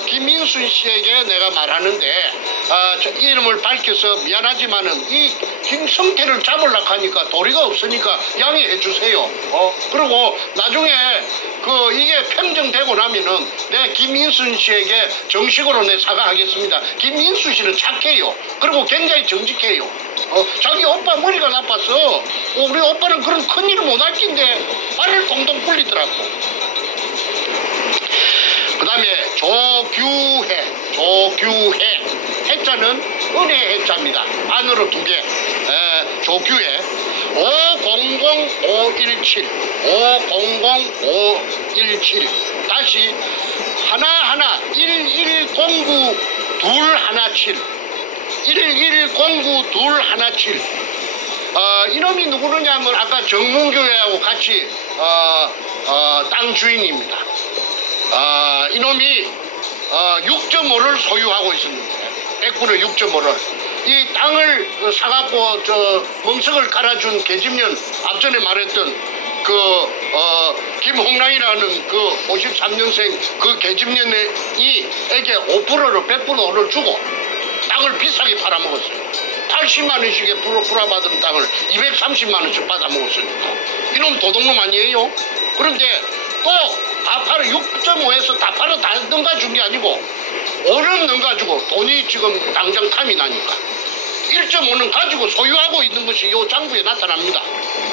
김인순 씨에게 내가 말하는데 이름을 밝혀서 미안하지만은 이 김성태를 잡으려고 하니까 도리가 없으니까 양해해 주세요. 그리고 나중에 이게 평정되고 나면은 내 김인순 씨에게 정식으로 내 사과하겠습니다. 김인순 씨는 착해요. 그리고 굉장히 정직해요. 자기 오빠 머리가 나빠서 우리 오빠는 그런 큰일을 못할 낀데 말을 동동 굴리더라고. 그 다음에 조규해 해자는 은혜 해자입니다. 안으로 2개. 조규해 500517 다시 하나하나 1109217 1109217 이놈이 누구느냐면 아까 정문교회하고 같이 땅 주인입니다. 이놈이 6.5를 소유하고 있었는데 100분의 6.5를 이 땅을 사갖고 멍석을 깔아준 계집년 앞전에 말했던 김홍랑이라는 53년생 그 계집년이 에게 5%를 100%를 주고 땅을 비싸게 팔아먹었어요. 80만 원씩에 불화받은 땅을 230만 원씩 받아먹었으니까 이놈 도둑놈 아니에요? 그런데 또 다 팔아 6.5에서 다 팔아 다 넘가준 게 아니고 5는 넘가주고 돈이 지금 당장 탐이 나니까 1.5는 가지고 소유하고 있는 것이 요 장부에 나타납니다.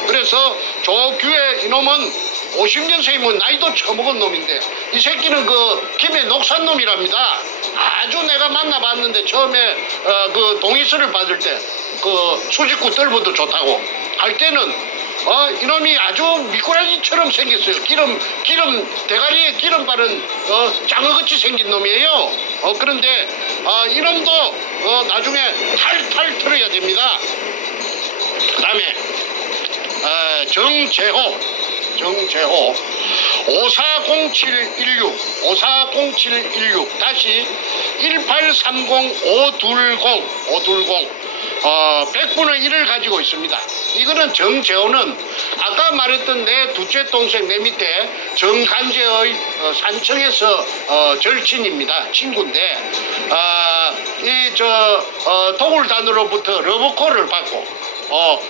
그래서 조규의 이놈은 50년생이면 나이도 처먹은 놈인데 이 새끼는 그 김해 녹산 놈이랍니다. 아주 내가 만나봤는데 처음에 그 동의서를 받을 때 그 수직구 뜰보도 좋다고 할 때는 이놈이 아주 미꾸라지처럼 생겼어요. 기름 대가리에 기름 바른 장어같이 생긴 놈이에요. 그런데 이놈도 나중에 탈탈 털어야 됩니다. 그 다음에 정재호 540716 다시 1830520 100분의 1을 가지고 있습니다. 이거는 정재호는 아까 말했던 내 둘째 동생 내 밑에 정간재의 산청에서 절친입니다. 친구인데 도굴단으로부터 러브콜을 받고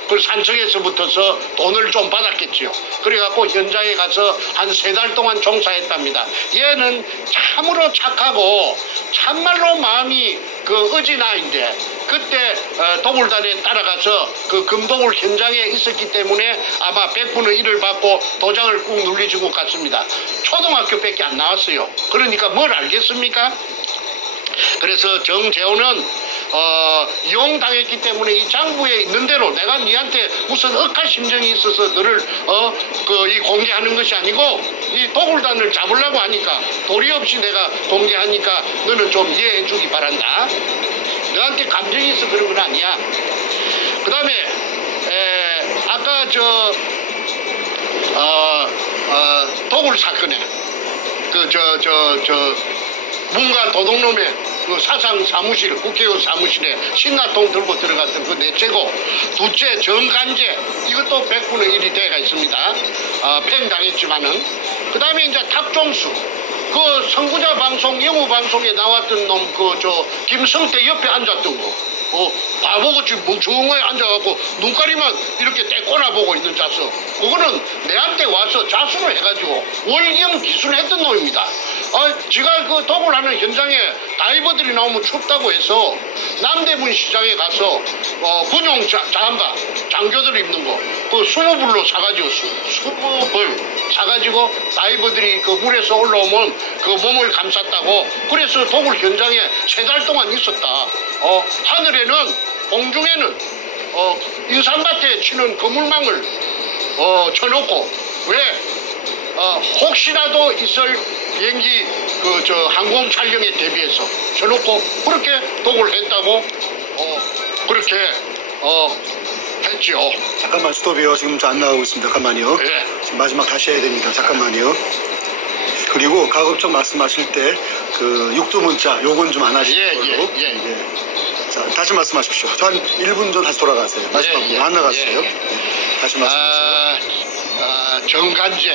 그 산청에서부터서 돈을 좀 받았겠지요. 그래갖고 현장에 가서 한 3달 동안 종사했답니다. 얘는 참으로 착하고 참말로 마음이 그 어진아인데 그때 도굴단에 따라가서 그 금도굴 현장에 있었기 때문에 아마 100분의 1을 받고 도장을 꾹 눌리주고 갔습니다. 초등학교밖에 안 나왔어요. 그러니까 뭘 알겠습니까? 그래서 정재호는 이용당했기 때문에 이 장부에 있는 대로 내가 니한테 무슨 억할 심정이 있어서 너를 이 공개하는 것이 아니고 이 도굴단을 잡으려고 하니까 도리 없이 내가 공개하니까 너는 좀 이해해 주기 바란다. 너한테 감정이 있어 그런 건 아니야. 그 다음에 아까 도굴 사건에 문가 도둑놈의 그 사상 사무실, 국회의원 사무실에 신나통 들고 들어갔던 그 넷째고, 둘째 정간재, 이것도 100분의 1이 돼가 있습니다. 팽당했지만은. 그 다음에 이제 탁종수, 그 선구자 방송, 영우 방송에 나왔던 놈, 김성태 옆에 앉았던 거. 바보같이 멍청하게 앉아갖고 눈가리만 이렇게 떼꼬나 보고 있는 자수. 그거는 내한테 와서 자수를 해가지고 월경 기술했던 놈입니다. 지가 그 도굴하는 현장에 다이버들이 나오면 춥다고 해서 남대문 시장에 가서 군용 잠바, 장교들 입는 거, 그 20불로 사가지고, 20불 사가지고 다이버들이 그 물에서 올라오면 그 몸을 감쌌다고. 그래서 도굴 현장에 3달 동안 있었다. 하늘에는, 공중에는, 인삼밭에 치는 그물망을, 쳐놓고, 왜? 혹시라도 있을 비행기 항공 촬영에 대비해서 쳐놓고 그렇게 도굴 했다고 그렇게 했죠. 잠깐만 스톱이요. 지금 안 나오고 있습니다. 잠깐만요. 네. 지금 마지막 다시 해야 됩니다. 잠깐만요. 그리고 가급적 말씀하실 때 그 육두문자 요건 좀 안 하시는 걸로. 예. 자, 다시 말씀하십시오. 저 한 1분 전 다시 돌아가세요. 마지막으로 안 나갔어요. 다시 말씀하세요. 정간재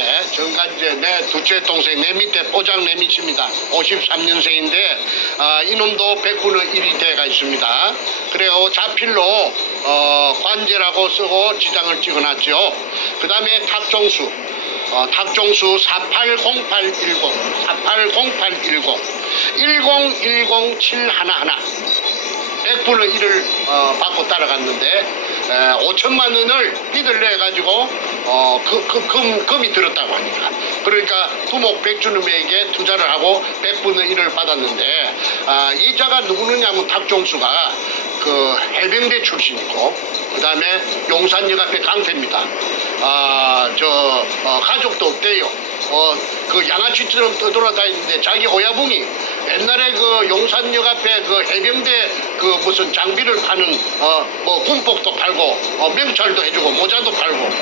내 둘째 동생 내 밑에 뽀장 내 밑입니다. 53년생인데 이놈도 100분의 1이 돼가 있습니다. 그래고 자필로 관제라고 쓰고 지장을 찍어놨죠. 그 다음에 탁종수 480810 1010711 100분의 1을 받고 따라갔는데 5천만 원을 빚을 내가지고 금이 들었다고 하니까, 그러니까 두목 백주놈에게 투자를 하고 100분의 1을 받았는데 이자가 누구느냐면 탁종수가 그 해병대 출신이고 그 다음에 용산역 앞에 강태입니다. 가족도 없대요. 그 양아치처럼 떠돌아다니는데 자기 오야붕이 옛날에 그 용산역 앞에 그 해병대 그 무슨 장비를 파는 뭐 군복도 팔고 명찰도 해주고 모자도 팔고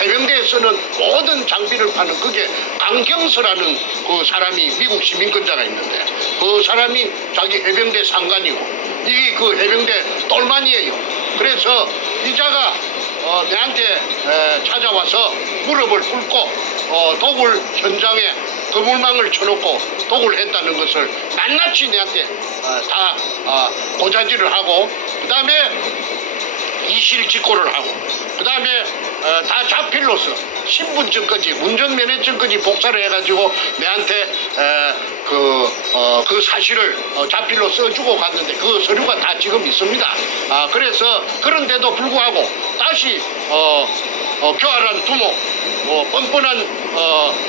해병대에 쓰는 모든 장비를 파는 그게 강경서라는 그 사람이 미국 시민권자가 있는데 그 사람이 자기 해병대 상관이고 이게 그 해병대 똘만이에요. 그래서 이자가 내한테 찾아와서 무릎을 꿇고 도굴 현장에 그물망을 쳐놓고 도굴했다는 것을 낱낱이 내한테 다 고자질을 하고 그 다음에 이실직고를 하고 그 다음에 다 자필로서 신분증까지 운전면허증까지 복사를 해가지고 내한테 그 사실을 자필로 써주고 갔는데 그 서류가 다 지금 있습니다. 그래서 그런데도 불구하고 다시 교활한 두목, 뻔뻔한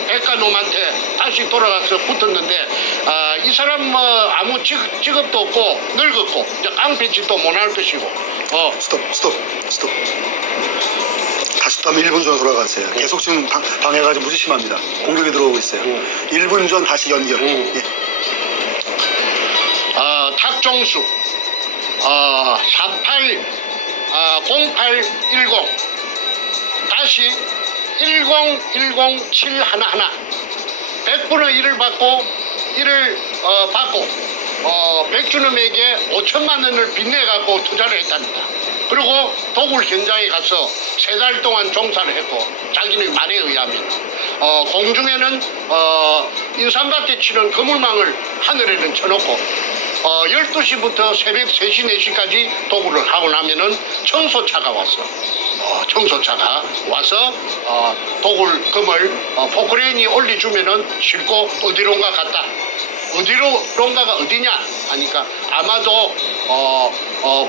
백가놈한테 다시 돌아가서 붙었는데 이 사람 아무 직업도 없고 늙었고 이제 깡패짓도 못할 것이고 스톱. 다시 또 한번 1분 전으로 돌아가세요. 계속 지금 방해가 좀 무지 심합니다. 공격이 들어오고 있어요. 1분 전 다시 연결. 예. 탁종수 0810 다시 1010711 100분의 1을 받고 백준엄에게 5천만 원을 빚내갖고 투자를 했답니다. 그리고 도굴 현장에 가서 3달 동안 종사를 했고 자기는 말에 의하면 공중에는 인삼밭에 치는 그물망을 하늘에는 쳐놓고 12시부터 새벽 3시, 4시까지 도굴을 하고 나면은 청소차가 왔어. 청소차가 와서 도굴금을 포크레인이 올려주면은 싣고 어디론가 갔다. 어디론가가 어디냐 하니까 아마도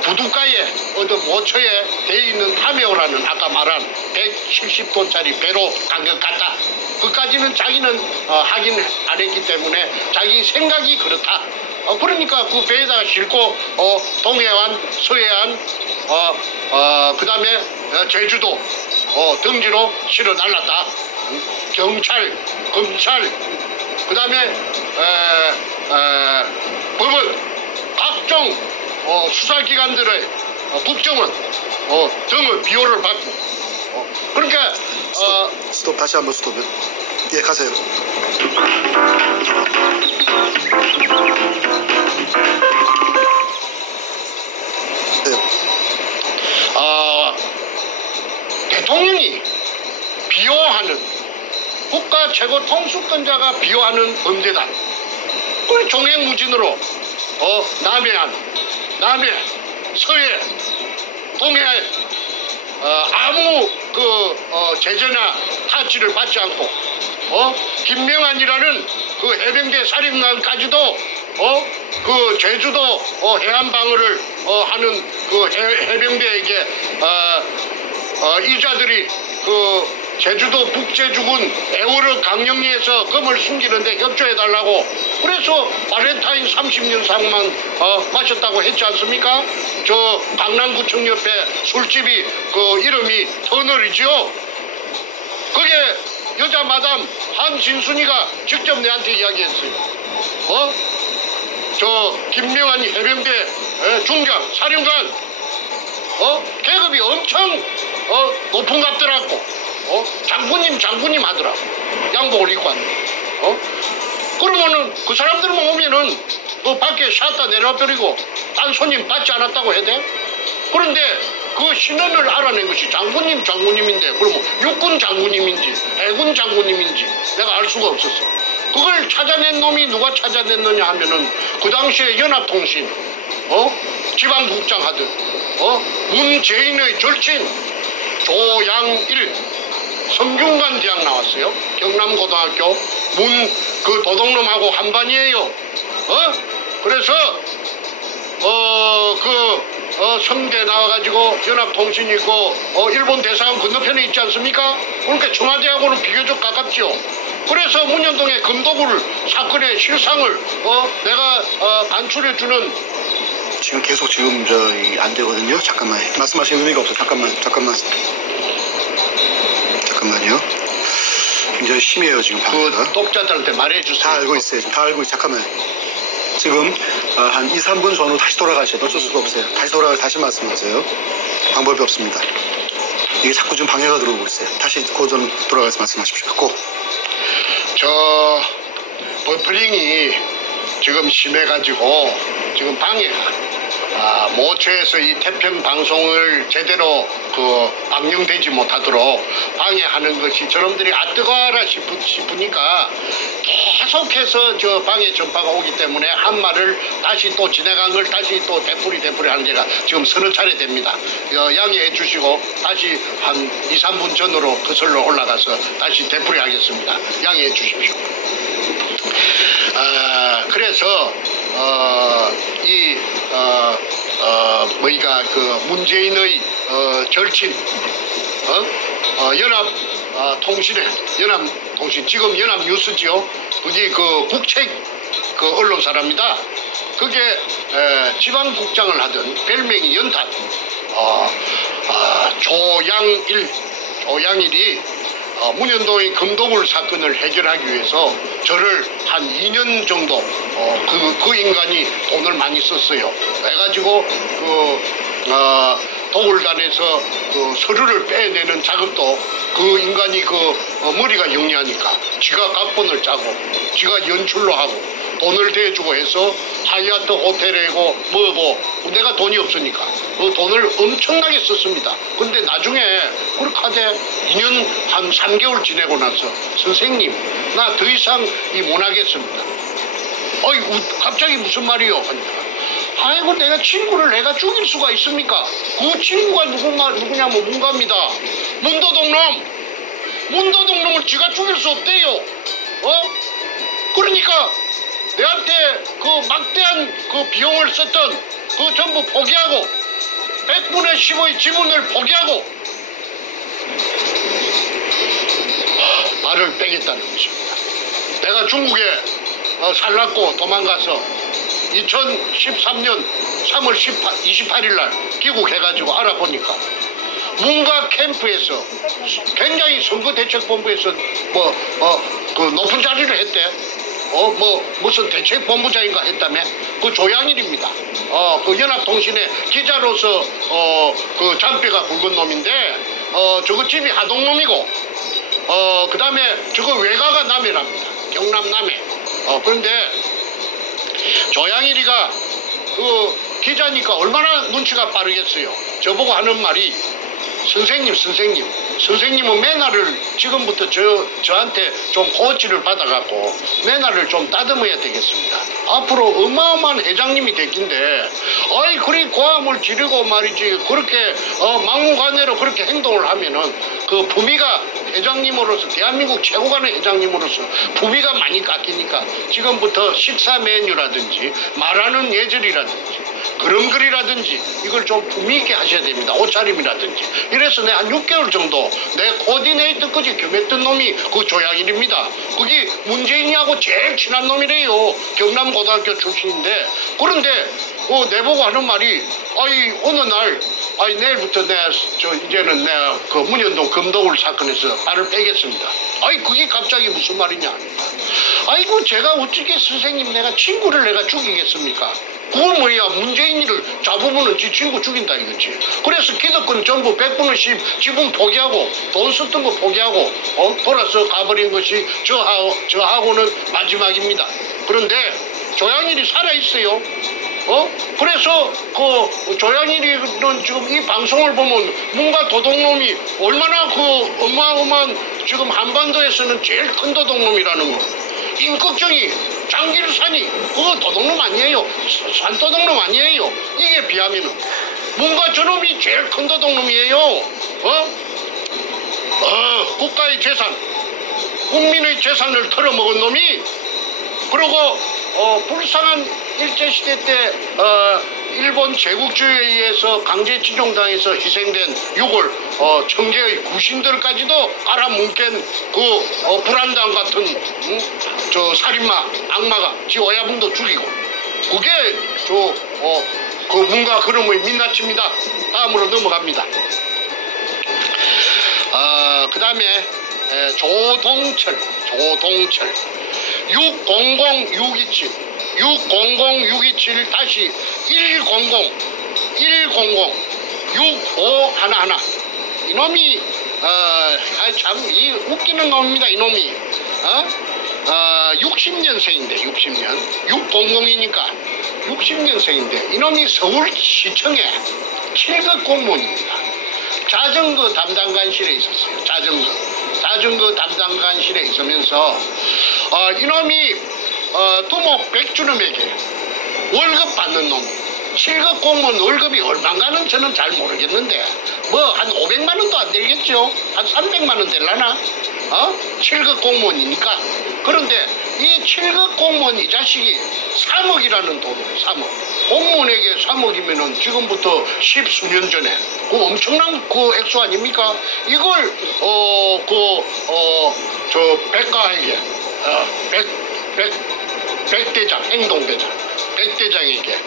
부둣가에 어떤 모처에 돼 있는 타메오라는 아까 말한 170톤짜리 배로 간 것 같다. 그까지는 자기는 확인 안 했기 때문에 자기 생각이 그렇다. 그러니까 그 배에다가 싣고 동해안, 서해안, 그 다음에 제주도 등지로 실어 날랐다. 경찰, 검찰, 그 다음에 법원, 각종 수사기관들의 국정원 등의 비호를 받고 그러니까 스톱 다시 한번 스톱요. 예, 가세요. 네. 대통령이 비호하는 국가 최고 통수권자가 비호하는 범죄다. 그걸 종횡무진으로 남해안, 남해, 서해, 동해 아무 제재나 타치를 받지 않고 김명한이라는 그 해병대 사령관까지도 그 제주도 해안방어를 하는 그 해병대에게 이자들이 그 제주도 북제주군 애월의 강령리에서 금을 숨기는데 협조해달라고 그래서 발렌타인 30년상만 마셨다고 했지 않습니까? 저 강남구청 옆에 술집이 그 이름이 터널이지요. 그게 여자 마담 한진순이가 직접 내한테 이야기했어요. 저 김명한 해병대 중장 사령관 계급이 엄청 높은갑더라고. 장군님 하더라고. 양복을 입고 왔네. 그러면은 그 사람들만 오면은 그 밖에 샷다 내려버리고 딴 손님 받지 않았다고 해야 돼? 그런데 그 신원을 알아낸 것이 장군님인데 그러면 육군 장군님인지 해군 장군님인지 내가 알 수가 없었어. 그걸 찾아낸 놈이 누가 찾아냈느냐 하면은 그 당시에 연합통신 지방국장 하던 문재인의 절친 조양일 성균관 대학 나왔어요. 경남고등학교 그 도둑놈하고 한반이에요. 그래서 성대 나와가지고 연합통신이 있고 일본 대사관 건너편에 있지 않습니까? 그러니까 청와대하고는 비교적 가깝죠. 그래서 문현동의 금도굴 사건의 실상을 내가 반출해주는. 지금 계속 지금 안 되거든요. 잠깐만요. 말씀하시는 의미가 없어. 잠깐만요. 굉장히 심해요 지금 방해가. 그 독자들한테 말해주세요. 다 알고 있어요. 잠깐만요. 지금 한 2, 3분 전으로 다시 돌아가셔야 어쩔 수가 없어요. 다시 말씀하세요. 방법이 없습니다. 이게 자꾸 지금 방해가 들어오고 있어요. 다시 고전 돌아가서 말씀하십시오. 저 버프링이 지금 심해가지고 지금 방해가 모처에서 이 태평 방송을 제대로 방영되지 못하도록 방해하는 것이 저놈들이 뜨거워라 싶으니까 계속해서 저 방해 전파가 오기 때문에 한 말을 다시 또 지나간 걸 다시 또 되풀이 하는 데가 지금 서너 차례 됩니다. 양해해 주시고 다시 한 2, 3분 전으로 거슬러 올라가서 다시 되풀이 하겠습니다. 양해해 주십시오. 그래서 그 문재인의 절친 연합 통신에 연합통신 지금 연합뉴스지요. 그게 그 국책 그 언론사랍니다. 그게 지방국장을 하던 별명이 연탄 조양일이 문현동의 금도굴 사건을 해결하기 위해서 저를 한 2년 정도 그 인간이 돈을 많이 썼어요. 해가지고 도굴단에서 그 서류를 빼내는 작업도 그 인간이 머리가 영리하니까 지가 각본을 짜고 지가 연출로 하고 돈을 대주고 해서 하얏트 호텔이고 뭐고 내가 돈이 없으니까 그 돈을 엄청나게 썼습니다. 근데 나중에 그렇게 하되 2년 한 3개월 지내고 나서 선생님 나 더 이상 못 하겠습니다. 갑자기 무슨 말이요? 하니까 아이고 내가 친구를 내가 죽일 수가 있습니까? 그 친구가 누구냐면 문갑니다. 문도동놈을 지가 죽일 수 없대요. 그러니까 내한테 그 막대한 그 비용을 썼던 그 전부 포기하고 100분의 10의 지분을 포기하고 말을 빼겠다는 것입니다. 내가 중국에 살랐고 도망가서 2013년 3월 28일 날 귀국해가지고 알아보니까 문가 캠프에서 굉장히 선거대책본부에서 그 높은 자리를 했대. 무슨 대책본부장인가 했다며? 그 조양일입니다. 그 연합통신의 기자로서 그 잔뼈가 굵은 놈인데 저거 집이 하동놈이고 그 다음에 저거 외가가 남해랍니다. 경남 남해. 그런데 조양일이가 그 기자니까 얼마나 눈치가 빠르겠어요. 저보고 하는 말이 선생님은 매너를 지금부터 저한테 좀 코치를 받아갖고 매너를 좀 다듬어야 되겠습니다. 앞으로 어마어마한 회장님이 됐긴데 그리 고함을 지르고 말이지 그렇게 막무가내로 그렇게 행동을 하면은 그 품위가 회장님으로서 대한민국 최고간의 회장님으로서 품위가 많이 깎이니까 지금부터 식사 메뉴라든지 말하는 예절이라든지 그런 글이라든지 이걸 좀 품위 있게 하셔야 됩니다. 옷차림이라든지. 이래서 내가 한 6개월 정도 내 코디네이터까지 겸했던 놈이 그 조양일입니다. 그게 문재인이하고 제일 친한 놈이래요. 경남고등학교 출신인데 그런데 내보고 하는 말이 어느 날 내일부터 이제는 내가 그 문현동 금도굴 사건에서 발을 빼겠습니다. 그게 갑자기 무슨 말이냐. 아이고 제가 어떻게 선생님 내가 친구를 내가 죽이겠습니까? 그건 뭐야 문재인이를 잡으면은 지 친구 죽인다 이거지. 그래서 기득권 전부 100분의 10 지분 포기하고 돈 썼던 거 포기하고 돌아서 가버린 것이 저하고는 마지막입니다. 그런데 조양일이 살아있어요. 그래서 그 조양일이는 지금 이 방송을 보면 문가 도둑놈이 얼마나 그 어마어마한 지금 한반도에서는 제일 큰 도둑놈이라는 거. 임꺽정이 장길산이 그거 도둑놈 아니에요. 산도둑놈 아니에요. 이게 비하면은 문가 저놈이 제일 큰 도둑놈이에요. 국가의 재산 국민의 재산을 털어먹은 놈이 그리고 불쌍한 일제시대 때 일본 제국주의에 의해서 강제징용당해서 희생된 6월 청계의 구신들까지도 깔아뭉갠 그 불안당 같은 저 살인마 악마가 지 어야분도 죽이고 그게 그 문가 그름의 민낯입니다. 다음으로 넘어갑니다. 그 다음에 조동철 600627 다시 100 6511 이놈이 참 이 웃기는 놈입니다. 이놈이 60년생인데 600이니까 60년생인데 이놈이 서울시청에 7급 공무원입니다. 자전거 담당관실에 있었어요. 자전거 담당관실에 있으면서 이놈이 두목 백주름에게 월급 받는 놈 7급 공무원 월급이 얼마인가는 저는 잘 모르겠는데 뭐 한 500만 원도 안 되겠죠. 한 300만 원 될라나? 7급 공무원이니까. 그런데 이 7급 공무원 이 자식이 3억이라는 돈을 3억. 공무원에게 3억이면은 지금부터 10수년 전에 그 엄청난 그 액수 아닙니까? 이걸 저 백가에게 백대장 행동대장 백대장에게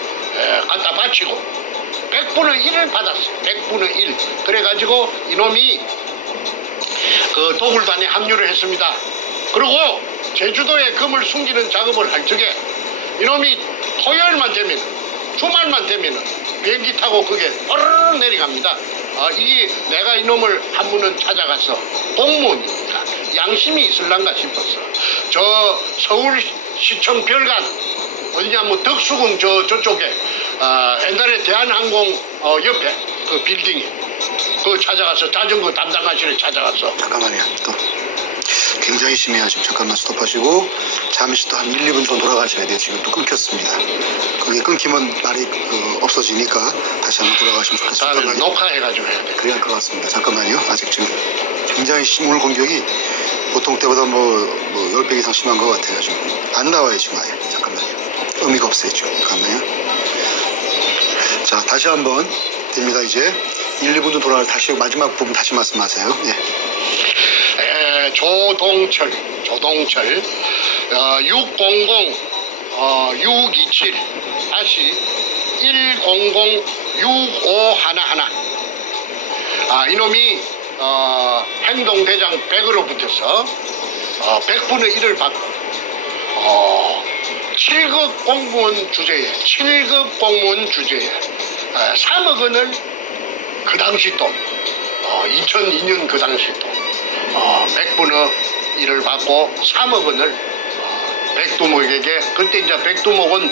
갖다 바치고 100분의 1을 받았어요. 100분의 1. 그래가지고 이놈이 그 도굴단에 합류를 했습니다. 그리고 제주도에 금을 숨기는 작업을 할 적에 이놈이 토요일만 되면 주말만 되면 비행기 타고 그게 어르르 내려갑니다. 이게 내가 이놈을 한 번은 찾아가서 공무원이니까 양심이 있을란가 싶었어. 저 서울시청 별관 어디냐 뭐 덕수궁 저쪽에 옛날에 대한항공 옆에 그 빌딩이 그 찾아가서 자전거 담당관실에 찾아가서. 잠깐만요. 또 굉장히 심해요. 지금 잠깐만 스톱하시고 잠시 또 한 1, 2분 정도 돌아가셔야 돼요. 지금 또 끊겼습니다. 그게 끊기면 말이 없어지니까 다시 한번 돌아가시면 좋겠습니다. 녹화해가지고 해야 돼. 그래야 할 것 같습니다. 잠깐만요. 아직 지금 굉장히 오늘 공격이 보통 때보다 뭐 10배 이상 심한 것 같아요. 지금 안 나와요. 지금 아예. 잠깐만요. 의미가 없어요. 지금. 잠깐만요. 자, 다시 한번 됩니다. 이제 1, 2분 좀 돌아가 다시 마지막 부분 다시 말씀하세요. 예. 조동철 600 627 다시 100 6511 이놈이 행동대장 100으로 붙어서 100분의 1을 받고 7급 공무원 주제에 7급 공무원 주제에 3억 원을 그 당시 돈 2002년 그 당시 돈 100분의 1을 받고 3억 원을 백두목에게 그때 이제 백두목은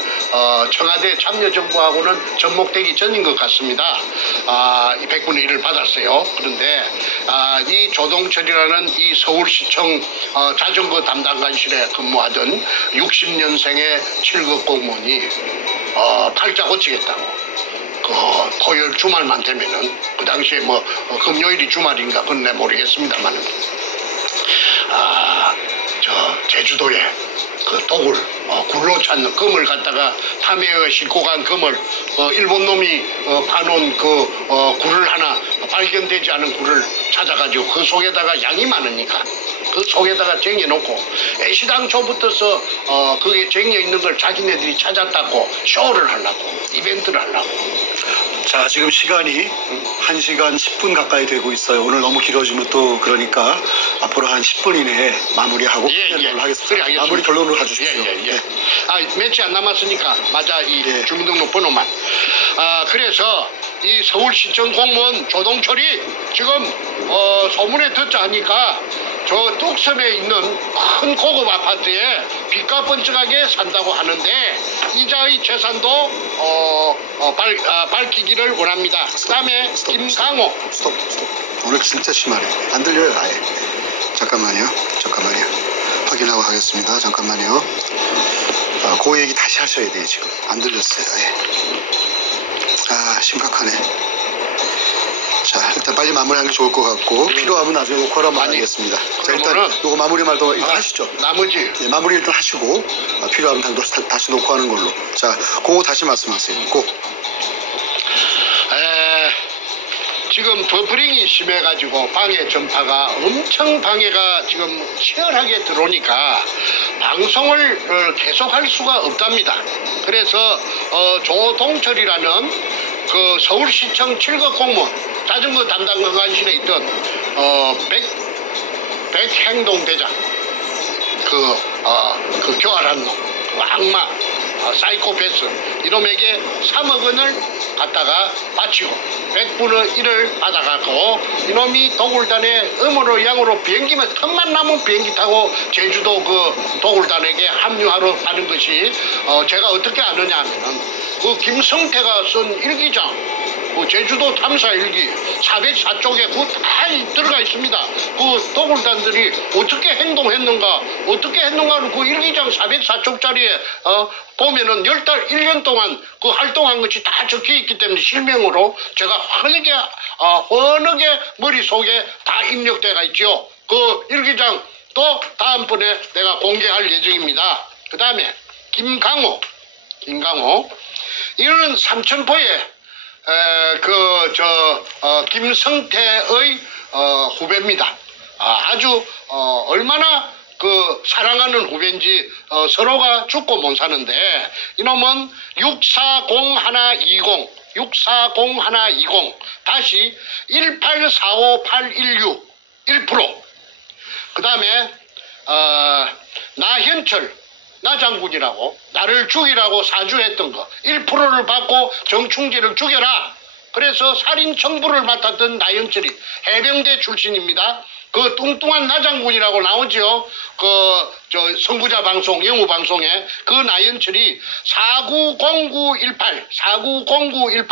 청와대 참여정부하고는 접목되기 전인 것 같습니다. 이 100분의 1을 받았어요. 그런데 이 조동철이라는 이 서울시청 자전거 담당관실에 근무하던 60년생의 7급 공무원이 팔자 고치겠다고 그 토요일 주말만 되면은 그 당시에 뭐 금요일이 주말인가 그건 내 모르겠습니다만 저 제주도에 그 독을 굴로 찾는 금을 갖다가 탐해에 싣고 간 금을 일본 놈이 파놓은 그 굴을 하나 발견되지 않은 굴을 찾아가지고 그 속에다가 양이 많으니까 그 속에다가 쟁여놓고 애시당초부터서 그게 쟁여있는 걸 자기네들이 찾았다고 쇼를 하려고 이벤트를 하려고. 자, 지금 시간이 1시간 10분 가까이 되고 있어요. 오늘 너무 길어지면 또 그러니까 앞으로 한 10분 이내에 마무리하고 하겠습니다. 그래, 마무리 결론으로 가주십시오. 며칠 안 남았으니까 맞아 이 주민등록 번호만. 그래서 이 서울시청 공무원 조동철이 지금 소문에 듣자 하니까 저 뚝섬에 있는 큰 고급 아파트에 빚가 번쩍하게 산다고 하는데 이자의 재산도 밝히기를 원합니다. 그 다음에 김강호. 스톱. 오늘 진짜 심하네. 안 들려요 아예. 잠깐만요. 확인하고 하겠습니다. 잠깐만요. 그 얘기 다시 하셔야 돼요. 지금 안 들렸어요. 심각하네. 자, 일단 빨리 마무리하는 게 좋을 것 같고 필요하면 나중에 녹화를 한번 하겠습니다. 자, 일단 요거 마무리 말도 일단 하시죠. 나머지 마무리 일단 하시고 필요하면 다시 녹화하는 걸로. 자, 그거 다시 말씀하세요. 지금 버프링이 심해가지고 방해 전파가 엄청 방해가 지금 치열하게 들어오니까 방송을 계속할 수가 없답니다. 그래서 조동철이라는 그 서울시청 7급 공무원 자전거 담당관실에 있던 백행동대장 그 교활한 놈 악마 사이코패스 이놈에게 3억 원을 갖다가 바치고 100분의 1을 받아가고 이놈이 도굴단에 음으로 양으로 비행기만 틈만 남은 비행기 타고 제주도 그 도굴단에게 합류하러 가는 것이 제가 어떻게 아느냐 하면은 그 김성태가 쓴 일기장 그 제주도 탐사 일기 404쪽에 그 다 들어가 있습니다. 그 도굴단들이 어떻게 행동했는가 그 일기장 404쪽짜리에 보면은 10달, 1년 동안 그 활동한 것이 다 적혀 있기 때문에 실명으로 제가 환하게 머릿속에 다 입력되어 있죠. 그 일기장 또 다음번에 내가 공개할 예정입니다. 그 다음에 김강호. 이거는 삼천포에 김성태의 후배입니다. 아주 얼마나 그 사랑하는 후배인지 서로가 죽고 못 사는데 이놈은 640-120 다시 1845816 1%. 그 다음에 나현철 나장군이라고 나를 죽이라고 사주했던 거 1%를 받고 정충재를 죽여라. 그래서 살인 청부를 맡았던 나현철이 해병대 출신입니다. 그 뚱뚱한 나장군이라고 나오죠. 선구자 방송, 영우 방송에 그 나현철이 490918 1095 511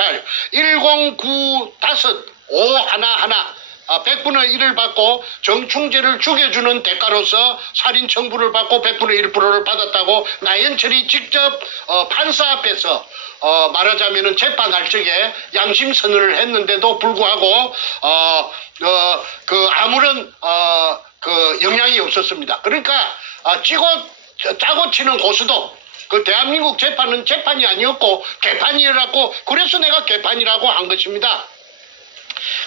100분의 1을 받고 정충재를 죽여주는 대가로서 살인 청부를 받고 100분의 1%를 받았다고 나현철이 직접 판사 앞에서 말하자면은 재판할 적에 양심 선언을 했는데도 불구하고 아무런 영향이 없었습니다. 그러니까 짜고 치는 고수도 그 대한민국 재판은 재판이 아니었고 개판이라고 그래서 내가 개판이라고 한 것입니다.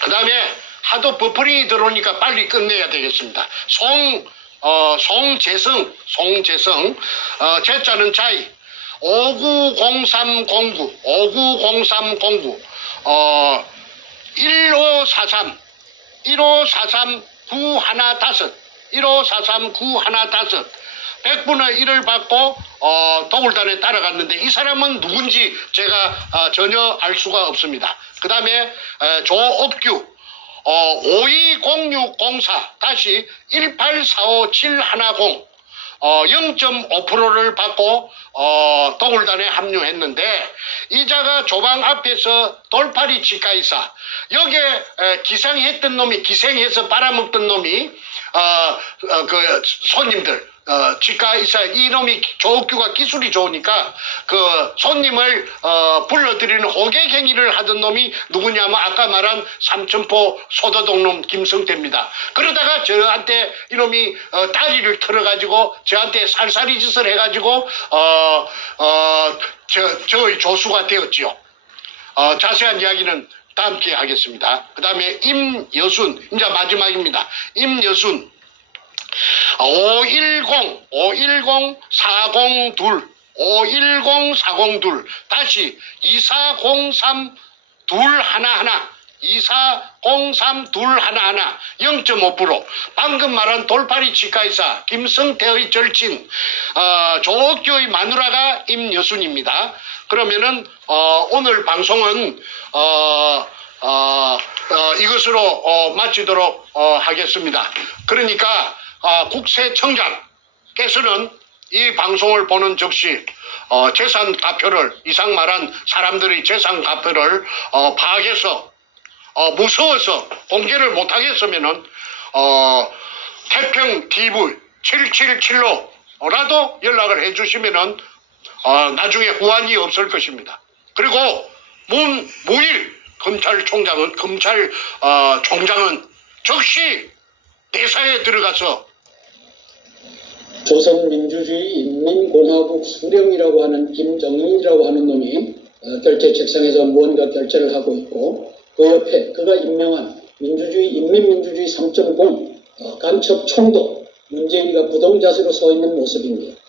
그 다음에 하도 버퍼링이 들어오니까 빨리 끝내야 되겠습니다. 송재성 제자는 자이 590309 1543 915 100분의 1을 받고 도굴단에 따라갔는데 이 사람은 누군지 제가 전혀 알 수가 없습니다. 그 다음에 조업규 520604 다시 1845710 0.5%를 받고 도굴단에 합류했는데 이자가 조방 앞에서 돌팔이 치과의사 여기에 기생했던 놈이 기생해서 빨아먹던 놈이 그 손님들 치과의사 이놈이 조옥규가 기술이 좋으니까 그 손님을 불러들이는 호객행위를 하던 놈이 누구냐면 아까 말한 삼천포 소도동놈 김성태입니다. 그러다가 저한테 이놈이 다리를 털어가지고 저한테 살살이 짓을 해가지고 저의 조수가 되었지요. 자세한 이야기는 다음 기회에 하겠습니다. 그 다음에 임여순 이제 마지막입니다. 임여순 510-402 다시 2403-211 0.5% 방금 말한 돌팔이 치과의사 김성태의 절친 조옥규의 마누라가 임여순입니다. 그러면은 오늘 방송은 이것으로 마치도록 하겠습니다. 그러니까 국세청장께서는 이 방송을 보는 즉시 재산 가표를 이상 말한 사람들의 재산 가표를 파악해서 무서워서 공개를 못하겠으면은 태평 TV 777로라도 연락을 해주시면은 나중에 후환이 없을 것입니다. 그리고 무일 검찰총장은 즉시 대사에 들어가서 조선민주주의 인민공화국 수령이라고 하는 김정인이라고 하는 놈이 결제 책상에서 무언가 결제를 하고 있고 그 옆에 그가 임명한 인민민주주의 3.0 간첩총도 문재인이가 부동자세로 서 있는 모습입니다.